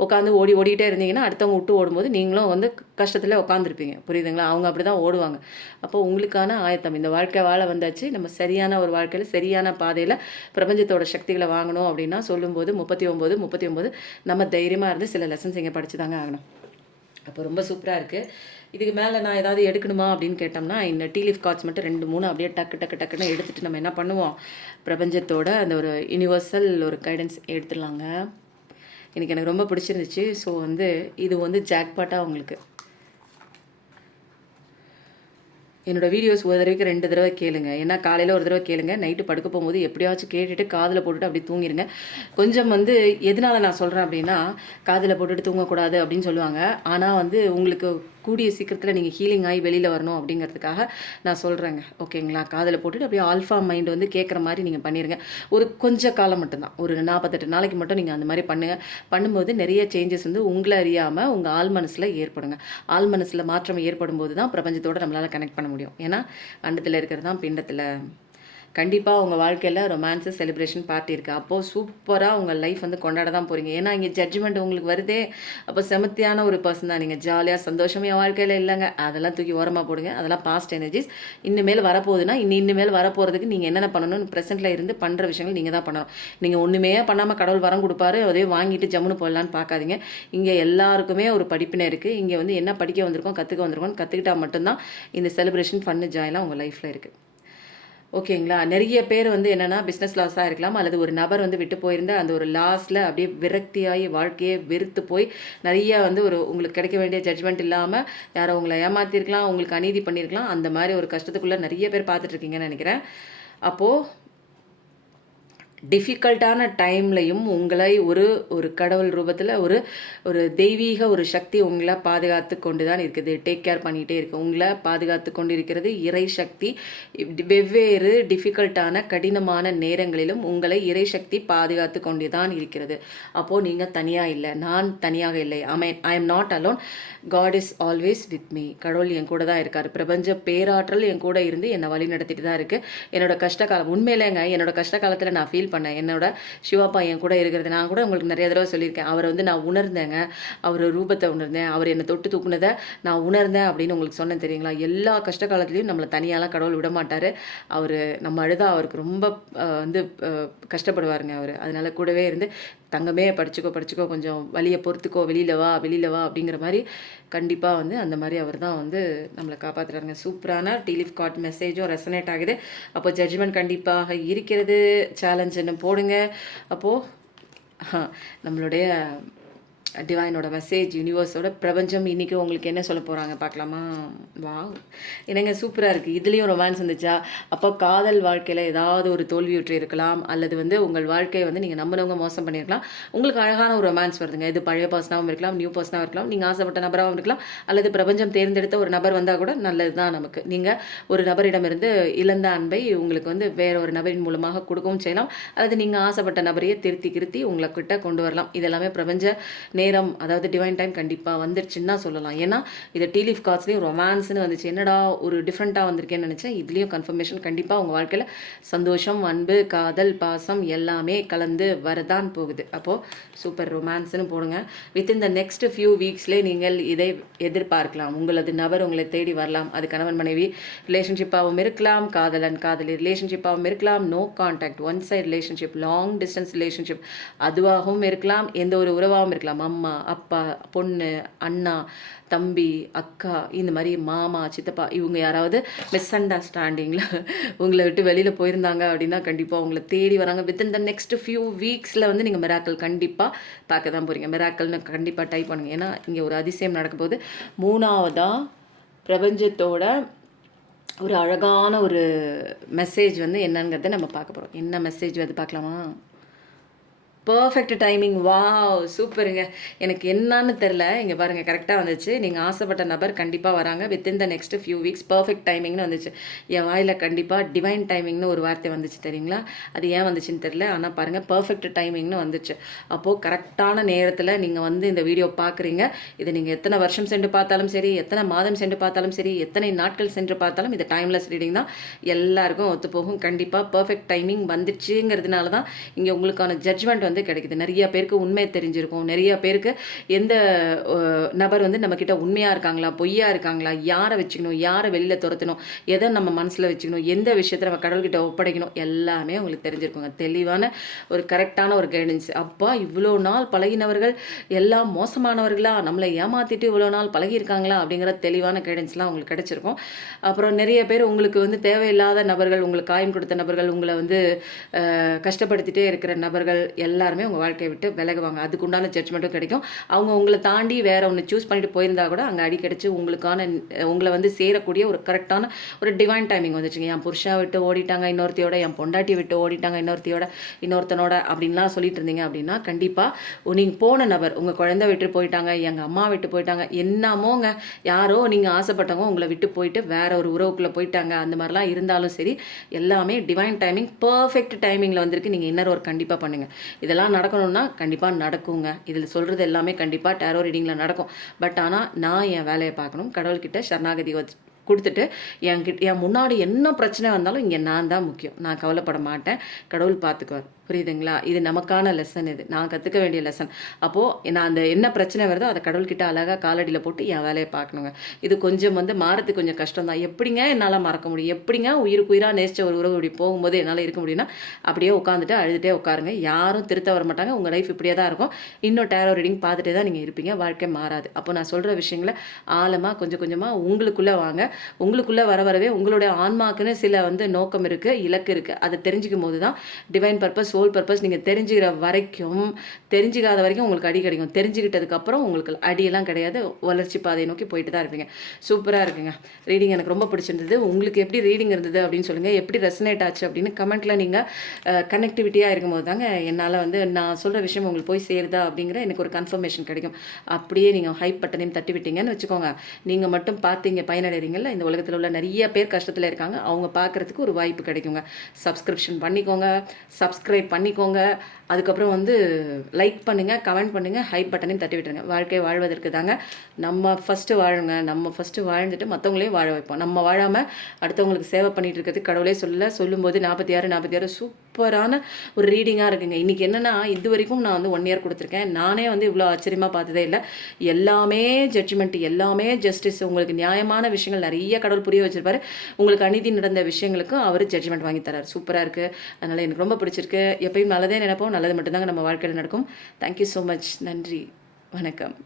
உட்காந்து ஓடிட்டே இருந்தீங்கன்னா அடுத்தவங்க விட்டு ஓடும்போது நீங்களும் வந்து கஷ்டத்தில் உட்காந்துருப்பீங்க. புரியுதுங்களா? அவங்க அப்படி தான் ஓடுவாங்க. அப்போ உங்களுக்கான ஆயத்தம், இந்த வாழ்க்கை வாழ வந்தாச்சு, நம்ம சரியான ஒரு வாழ்க்கையில் சரியான பாதையில் பிரபஞ்சத்தோட சக்திகளை வாங்கணும் அப்படின்னா சொல்லும்போது 39 நம்ம தைரியமாக இருந்து சில லெசன்ஸ் இங்கே படிச்சு தாங்க ஆகணும். அப்போ ரொம்ப சூப்பராக இருக்குது. இதுக்கு மேலே நான் ஏதாவது எடுக்கணுமா அப்படின்னு கேட்டோம்னா, இந்த டீ லீஃப் கார்ட்ஸ் மட்டும் 2, 3 அப்படியே டக்குன்னு எடுத்துகிட்டு நம்ம என்ன பண்ணுவோம், பிரபஞ்சத்தோட அந்த ஒரு யூனிவர்சல் ஒரு கைடன்ஸ் எடுத்துடலாங்க. எனக்கு ரொம்ப பிடிச்சிருந்துச்சு. ஸோ வந்து இது வந்து ஜாக்பாட்டாக உங்களுக்கு. என்னோடய வீடியோஸ் ஒரு தடவைக்கு 2 தடவை கேளுங்க. ஏன்னா காலையில் ஒரு தடவை கேளுங்க, நைட்டு படுக்க போகும்போது எப்படியாச்சும் கேட்டுட்டு காதில் போட்டுட்டு அப்படி தூங்கிடுங்க. கொஞ்சம் வந்து எதனால் நான் சொல்கிறேன் அப்படின்னா, காதில் போட்டுட்டு தூங்கக்கூடாது அப்படின்னு சொல்லுவாங்க. ஆனால் வந்து உங்களுக்கு கூடிய சீக்கிரத்தில் நீங்கள் ஹீலிங் ஆகி வெளியில் வரணும் அப்படிங்கிறதுக்காக நான் சொல்கிறேங்க. ஓகேங்களா? காதில் போட்டுட்டு அப்படியே ஆல்ஃபா மைண்ட் வந்து கேட்குற மாதிரி நீங்கள் பண்ணிடுங்க. ஒரு கொஞ்ச காலம் மட்டும்தான், ஒரு 48 நாளைக்கு மட்டும் நீங்கள் அந்த மாதிரி பண்ணும்போது நிறைய சேஞ்சஸ் வந்து உங்களை அறியாமல் உங்கள் ஆள் மனசில் ஏற்படுங்க. ஆள் மனசில் மாற்றம் ஏற்படும் போது தான் பிரபஞ்சத்தோடு நம்மளால் கனெக்ட் பண்ண முடியும். ஏன்னா அண்டத்தில் இருக்கிறது தான் பிண்டத்தில். கண்டிப்பாக உங்கள் வாழ்க்கையில் ரொமான்ஸு செலிப்ரேஷன் பார்ட்டி இருக்குது. அப்போது சூப்பராக உங்கள் லைஃப் வந்து கொண்டாட தான் போகிறீங்க. ஏன்னா இங்கே ஜட்ஜ்மெண்ட் உங்களுக்கு வருதே. அப்போ செமத்தியான ஒரு பர்சன் தான் நீங்கள். ஜாலியாக சந்தோஷம் என் வாழ்க்கையில் இல்லைங்க, அதெல்லாம் தூக்கி ஓரமாக போடுங்க. அதெல்லாம் பாஸ்ட் எனர்ஜிஸ். இனிமேல் வரப்போகுதுன்னா இனிமேல் வரப்போகிறதுக்கு நீங்கள் என்னென்ன பண்ணணும்னு ப்ரெசென்ட்டில் இருந்து பண்ணுற விஷயங்கள் நீங்கள் தான் பண்ணணும். நீங்கள் ஒன்றுமே பண்ணாமல் கடவுள் வரம் கொடுப்பாரு, அதே வாங்கிட்டு ஜம்முன்னு போடலான்னு பார்க்காதீங்க. இங்கே எல்லாருக்குமே ஒரு படிப்பினை இருக்குது. இங்கே வந்து என்ன படிக்க வந்திருக்கோம், கற்றுக்க வந்திருக்கோம், கற்றுக்கிட்டால் மட்டும்தான் இந்த செலிப்ரேஷன் ஃபன்னு ஜாயெலாம் உங்கள் லைஃப்பில் இருக்குது. ஓகேங்களா? நிறைய பேர் வந்து என்னென்னா பிஸ்னஸ் லாஸாக இருக்கலாம், அல்லது ஒரு நபர் வந்து விட்டு போயிருந்த அந்த ஒரு லாஸில் அப்படியே விரக்தியாகி வாழ்க்கையே வெறுத்து போய் நிறைய வந்து ஒரு உங்களுக்கு கிடைக்க வேண்டிய ஜட்ஜ்மெண்ட் இல்லாமல் யாரோ உங்களை ஏமாற்றிருக்கலாம், உங்களுக்கு அநீதி பண்ணியிருக்கலாம். அந்த மாதிரி ஒரு கஷ்டத்துக்குள்ளே நிறைய பேர் பார்த்துட்ருக்கீங்கன்னு நினைக்கிறேன். அப்போது டிஃபிகல்ட்டான டைம்லையும் உங்களை ஒரு கடவுள் ரூபத்தில் ஒரு தெய்வீக ஒரு சக்தி உங்களை பாதுகாத்து கொண்டு தான் இருக்குது. டேக் கேர் பண்ணிகிட்டே இருக்குது. உங்களை பாதுகாத்து கொண்டு இருக்கிறது இறை சக்தி. வெவ்வேறு டிஃபிகல்ட்டான கடினமான நேரங்களிலும் உங்களை இறை சக்தி பாதுகாத்து கொண்டு தான் இருக்கிறது. அப்போது நீங்கள் தனியாக இல்லை, நான் தனியாக இல்லை. I am not alone, God is always with me. கடவுள் என் கூட தான் இருக்கார். பிரபஞ்ச பேராற்றல் என் கூட இருந்து என்னை வழி நடத்திட்டு தான் இருக்குது. என்னோட கஷ்ட காலம் உண்மையிலேங்க, என்னோட கஷ்ட காலத்தில் நான் ஃபீல் பண்ணேன். என்னோட சிவாப்பா என் கூட இருக்கிறது நான் கூட உங்களுக்கு நிறைய தடவை சொல்லியிருக்கேன். அவரை வந்து நான் உணர்ந்தேங்க, அவர் ரூபத்தை உணர்ந்தேன், அவர் என்னை தொட்டு தூக்குனதை நான் உணர்ந்தேன் அப்படின்னு உங்களுக்கு சொன்னேன் தெரியுங்களா? எல்லா கஷ்ட காலத்துலேயும் நம்மளை தனியாலாம் கடவுள் விட மாட்டார். அவர் நம்ம அழுதா அவருக்கு ரொம்ப வந்து கஷ்டப்படுவாருங்க அவர். அதனால கூடவே இருந்து தங்கமே படிச்சுக்கோ, கொஞ்சம் வலியை பொறுத்துக்கோ, வெளியில் வா அப்படிங்கிற மாதிரி கண்டிப்பாக வந்து அந்த மாதிரி அவர் தான் வந்து நம்மளை காப்பாற்றுறாருங்க. சூப்பரான டீலிஃப் கார்ட் மெசேஜும் ரெசனேட் ஆகுது. அப்போ ஜட்ஜ்மெண்ட் கண்டிப்பாக இருக்கிறது. சேலஞ்சுன்னு போடுங்க. அப்போது நம்மளுடைய டிவைனோட மெசேஜ், யூனிவர்ஸோட பிரபஞ்சம் இன்றைக்கி உங்களுக்கு என்ன சொல்ல போகிறாங்க பார்க்கலாமா? வா, என்னங்க சூப்பராக இருக்குது. இதுலேயும் ரொமான்ஸ் இருந்துச்சா? அப்போ காதல் வாழ்க்கையில் ஏதாவது ஒரு தோல்வியுற்று இருக்கலாம், அல்லது வந்து உங்கள் வாழ்க்கையை வந்து நீங்கள் நம்பினவங்க மோசம் பண்ணியிருக்கலாம். உங்களுக்கு அழகான ஒரு ரொமான்ஸ் வருதுங்க. இது பழைய பர்சனாகவும் இருக்கலாம், நியூ பர்சனாகவும் இருக்கலாம், நீங்கள் ஆசைப்பட்ட நபராகவும் இருக்கலாம், அல்லது பிரபஞ்சம் தேர்ந்தெடுத்த ஒரு நபர் வந்தால் கூட நல்லது தான் நமக்கு. நீங்கள் ஒரு நபரிடமிருந்து இழந்த அன்பை உங்களுக்கு வந்து வேற ஒரு நபரின் மூலமாக கொடுக்கவும் செய்யலாம், அல்லது நீங்கள் ஆசைப்பட்ட நபரையே திருத்தி உங்களை கிட்ட கொண்டு வரலாம். இதெல்லாமே பிரபஞ்ச நேரம், அதாவது டிவைன் டைம் கண்டிப்பாக வந்துருச்சுன்னு தான் சொல்லலாம். ஏன்னா இது டீ லீஃப் கார்ட்ஸ்லேயும் ரொமான்ஸ்னு வந்துச்சு. என்னடா ஒரு டிஃப்ரெண்ட்டாக வந்திருக்கேன்னு நினச்சேன். இதுலேயும் கன்ஃபர்மேஷன் கண்டிப்பாக உங்கள் வாழ்க்கையில் சந்தோஷம், அன்பு, காதல், பாசம் எல்லாமே கலந்து வரதான் போகுது. அப்போது சூப்பர் ரொமான்ஸ்னு போடுங்க. வித்தின் த நெக்ஸ்ட் ஃபியூ வீக்ஸ்லேயே நீங்கள் இதை எதிர்பார்க்கலாம். உங்களது நபர் உங்களை தேடி வரலாம். அது கணவன் மனைவி ரிலேஷன்ஷிப்பாகவும் இருக்கலாம், காதலன் காதலி ரிலேஷன்ஷிப்பாகவும் இருக்கலாம், no contact one side relationship, long distance relationship அதுவாகவும் இருக்கலாம், எந்த ஒரு உறவாகவும் இருக்கலாம். அம்மா, அப்பா, பொண்ணு, அண்ணா, தம்பி, அக்கா, இந்த மாதிரி மாமா, சித்தப்பா, இவங்க யாராவது மிஸ் அண்டர்ஸ்டாண்டிங்கில் உங்களை விட்டு வெளியில் போயிருந்தாங்க அப்படின்னா கண்டிப்பாக உங்களை தேடி வராங்க. வித்தின் த நெக்ஸ்ட் ஃபியூ வீக்ஸில் வந்து நீங்கள் மிராக்கல் கண்டிப்பாக பார்க்க தான் போகிறீங்க. மிராக்கல்னு கண்டிப்பாக டைப் பண்ணுங்கள். ஏன்னா இங்கே ஒரு அதிசயம் நடக்கும் போது 3ஆவதாக பிரபஞ்சத்தோட ஒரு அழகான ஒரு மெசேஜ் வந்து என்னங்கிறத நம்ம பார்க்க போகிறோம். என்ன மெசேஜ் வந்து பார்க்கலாமா? Perfect timing. வாவ், சூப்பருங்க. எனக்கு என்னன்னு தெரில, இங்கே பாருங்கள் கரெக்டாக வந்துச்சு. நீங்கள் ஆசைப்பட்ட நபர் கண்டிப்பாக வராங்க. Within the next few weeks perfect டைமிங்னு வந்துச்சு. என் வாயில் கண்டிப்பாக டிவைன் டைமிங்னு ஒரு வார்த்தை வந்துச்சு தெரியுங்களா? அது ஏன் வந்துச்சுன்னு தெரில, ஆனால் பாருங்கள் பர்ஃபெக்ட் டைமிங்னு வந்துச்சு. அப்போது கரெக்டான நேரத்தில் நீங்கள் வந்து இந்த வீடியோ பார்க்குறீங்க. இதை நீங்கள் எத்தனை வருஷம் சென்று பார்த்தாலும் சரி, எத்தனை மாதம் சென்று பார்த்தாலும் சரி, எத்தனை நாட்கள் சென்று பார்த்தாலும் இது டைம்லெஸ் ரீடிங் தான். எல்லாருக்கும் ஒத்து போகும். கண்டிப்பாக பர்ஃபெக்ட் டைமிங் வந்துச்சுங்கிறதுனால தான் இங்கே உங்களுக்கான ஜட்ஜ்மெண்ட் வந்து கிடைக்குது. நிறைய பேருக்கு உண்மை தெரிஞ்சிருக்கும். நிறைய பேருக்கு எந்த நபர் வந்து நம்மக்கிட்ட உண்மையாக இருக்காங்களா, பொய்யா இருக்காங்களா, யாரை வச்சுக்கணும், யாரை வெளியில் துரத்தணும், எதை நம்ம மனசில் வச்சுக்கணும், எந்த விஷயத்தை நம்ம கடவுள்கிட்ட ஒப்படைக்கணும், எல்லாமே உங்களுக்கு தெரிஞ்சிருக்குங்க. தெளிவான ஒரு கரெக்டான ஒரு கைடன்ஸ். அப்பா இவ்வளோ நாள் பழகினவர்கள் எல்லாம் மோசமானவர்களா, நம்மளை ஏமாற்றிட்டு இவ்வளோ நாள் பழகியிருக்காங்களா அப்படிங்கிற தெளிவான கைடன்ஸ்லாம் உங்களுக்கு கிடைச்சிருக்கும். அப்புறம் நிறைய பேர் உங்களுக்கு வந்து தேவையில்லாத நபர்கள், உங்களுக்கு காயம் கொடுத்த நபர்கள், உங்களை வந்து கஷ்டப்படுத்திட்டே இருக்கிற நபர்கள் எல்லாருமே உங்கள் வாழ்க்கையை விட்டு விலகுவாங்க. அதுக்குண்டான ஜட்ஜ்மெண்ட்டும் கிடைக்கும். அவங்க உங்களை தாண்டி வேற ஒன்று சூஸ் பண்ணிட்டு போயிருந்தா கூட அங்கே அடி கிடச்சி உங்களை வந்து சேரக்கூடிய ஒரு கரெக்டான ஒரு டிவைன் டைமிங் வந்துச்சுங்க. என் புருஷா விட்டு ஓடிட்டாங்க இன்னொருத்தையோட, என் பொண்டாட்டி விட்டு ஓடிட்டாங்க இன்னொருத்தனோட அப்படின்லாம் சொல்லிட்டு இருந்தீங்க அப்படின்னா கண்டிப்பாக நீங்கள் போன நபர், உங்கள் குழந்தை விட்டு போயிட்டாங்க, எங்கள் அம்மா விட்டு போயிட்டாங்க, என்னமோங்க யாரோ நீங்கள் ஆசைப்பட்டவங்க உங்களை விட்டு போயிட்டு வேற ஒரு உறவுக்குள்ளே போயிட்டாங்க, அந்த மாதிரிலாம் இருந்தாலும் சரி எல்லாமே டிவைன் டைமிங் பர்ஃபெக்ட் டைமிங்கில் வந்திருக்கு. நீங்கள் இன்னர் ஒர்க் கண்டிப்பாக பண்ணுங்கள். இதெல்லாம் நடக்கணும்னா கண்டிப்பாக நடக்குங்க. இதில் சொல்கிறது எல்லாமே கண்டிப்பாக டேரோ ரீடிங்கில் நடக்கும். பட் ஆனால் நான் என் வேலையை பார்க்கணும். கடவுள்கிட்ட சரணாகதி கொடுத்துட்டு என் முன்னாடி என்ன பிரச்சனை வந்தாலும் இங்கே நான் தான் முக்கியம். நான் கவலைப்பட மாட்டேன். கடவுள் பார்த்துக்குவார். புரியுதுங்களா? இது நமக்கான லெசன். இது நான் கற்றுக்க வேண்டிய லெசன். அப்போது நான் அந்த என்ன பிரச்சனை வருதோ அதை கடவுள்கிட்ட அழகாக காலடியில் போட்டு என் வேலையை பார்க்கணுங்க. இது கொஞ்சம் வந்து மாறத்துக்கு கொஞ்சம் கஷ்டம் தான். எப்படிங்க என்னால் மறக்க முடியும்? எப்படிங்க உயிருக்கு உயிராக நேசித்த ஒரு உறவு இப்படி போகும்போது என்னால் இருக்க முடியும்னா அப்படியே உட்காந்துட்டு அழுதுகிட்டே உட்காருங்க. யாரும் திருத்த வர மாட்டாங்க. உங்கள் லைஃப் இப்படியே தான் இருக்கும். இன்னும் டேரோ ரீடிங் பார்த்துட்டே தான் நீங்கள் இருப்பீங்க. வாழ்க்கை மாறாது. அப்போ நான் சொல்கிற விஷயங்களை ஆழமாக கொஞ்சம் கொஞ்சமாக உங்களுக்குள்ளே வாங்க. உங்களுக்குள்ளே வரவே உங்களுடைய ஆன்மாக்குன்னு சில வந்து நோக்கம் இருக்குது, இலக்கு இருக்குது. அதை தெரிஞ்சுக்கும் போது தான் டிவைன் பர்பஸ், சோல் பர்பஸ் நீங்கள் தெரிஞ்சுக்கிற வரைக்கும், தெரிஞ்சுக்காத வரைக்கும் உங்களுக்கு அடி கிடைக்கும். தெரிஞ்சுக்கிட்டதுக்கப்புறம் உங்களுக்கு அடியெல்லாம் கிடையாது. வளர்ச்சி பாதையை நோக்கி போயிட்டு தான் இருப்பீங்க. சூப்பராக இருக்குங்க. ரீடிங் எனக்கு ரொம்ப பிடிச்சிருந்தது. உங்களுக்கு எப்படி ரீடிங் இருந்தது அப்படின்னு சொல்லுங்கள். எப்படி ரெசனேட் ஆச்சு அப்படின்னு கமெண்ட்டில் நீங்கள் கனெக்டிவிட்டியாக இருக்கும்போது தாங்க என்னால் வந்து நான் சொல்கிற விஷயம் உங்களுக்கு போய் சேருதா அப்படிங்கிற எனக்கு ஒரு கன்ஃபர்மேஷன் கிடைக்கும். அப்படியே நீங்கள் ஹைப் பட்டனையும் தட்டி விட்டீங்கன்னு வச்சுக்கோங்க. நீங்கள் மட்டும் பார்த்தீங்க பயனடைறீங்கல்ல, இந்த உலகத்தில் உள்ள நிறைய பேர் கஷ்டத்தில் இருக்காங்க. அவங்க பார்க்குறதுக்கு ஒரு வாய்ப்பு கிடைக்குங்க. சப்ஸ்கிரிப்ஷன் பண்ணிக்கோங்க, சப்ஸ்கிரைப் பண்ணிக்கோங்க. அதுக்கப்புறம் வந்து லைக் பண்ணுங்கள், கமெண்ட் பண்ணுங்கள், ஹைப் பட்டனையும் தட்டி விட்டுருங்க. வாழ்க்கையை வாழ்வதற்கு தாங்க நம்ம ஃபஸ்ட்டு வாழுங்க. நம்ம ஃபஸ்ட்டு வாழ்ந்துட்டு மற்றவங்களையும் வாழ வைப்போம். நம்ம வாழாமல் அடுத்தவங்களுக்கு சேவை பண்ணிகிட்டு இருக்கிறது கடவுளே சொல்லும்போது 46 சூப்பரான ஒரு ரீடிங்காக இருக்குங்க. இன்றைக்கி என்னென்னா இது வரைக்கும் நான் வந்து 1 இயர் கொடுத்துருக்கேன். நானே வந்து இவ்வளோ ஆச்சரியமாக பார்த்ததே இல்லை. எல்லாமே ஜட்ஜ்மெண்ட், எல்லாமே ஜஸ்டிஸ். உங்களுக்கு நியாயமான விஷயங்கள் நிறைய கடவுள் புரிய வச்சிருப்பாரு. உங்களுக்கு அநீதி நடந்த விஷயங்களுக்கும் அவர் ஜட்ஜ்மெண்ட் வாங்கி தரார். சூப்பராக இருக்குது. அதனால் எனக்கு ரொம்ப பிடிச்சிருக்கு. எப்பயும் நல்லதே நினைப்போம், நல்லது மட்டும்தாங்க நம்ம வாழ்க்கையில் நடக்கும். Thank you so much. நன்றி, வணக்கம்.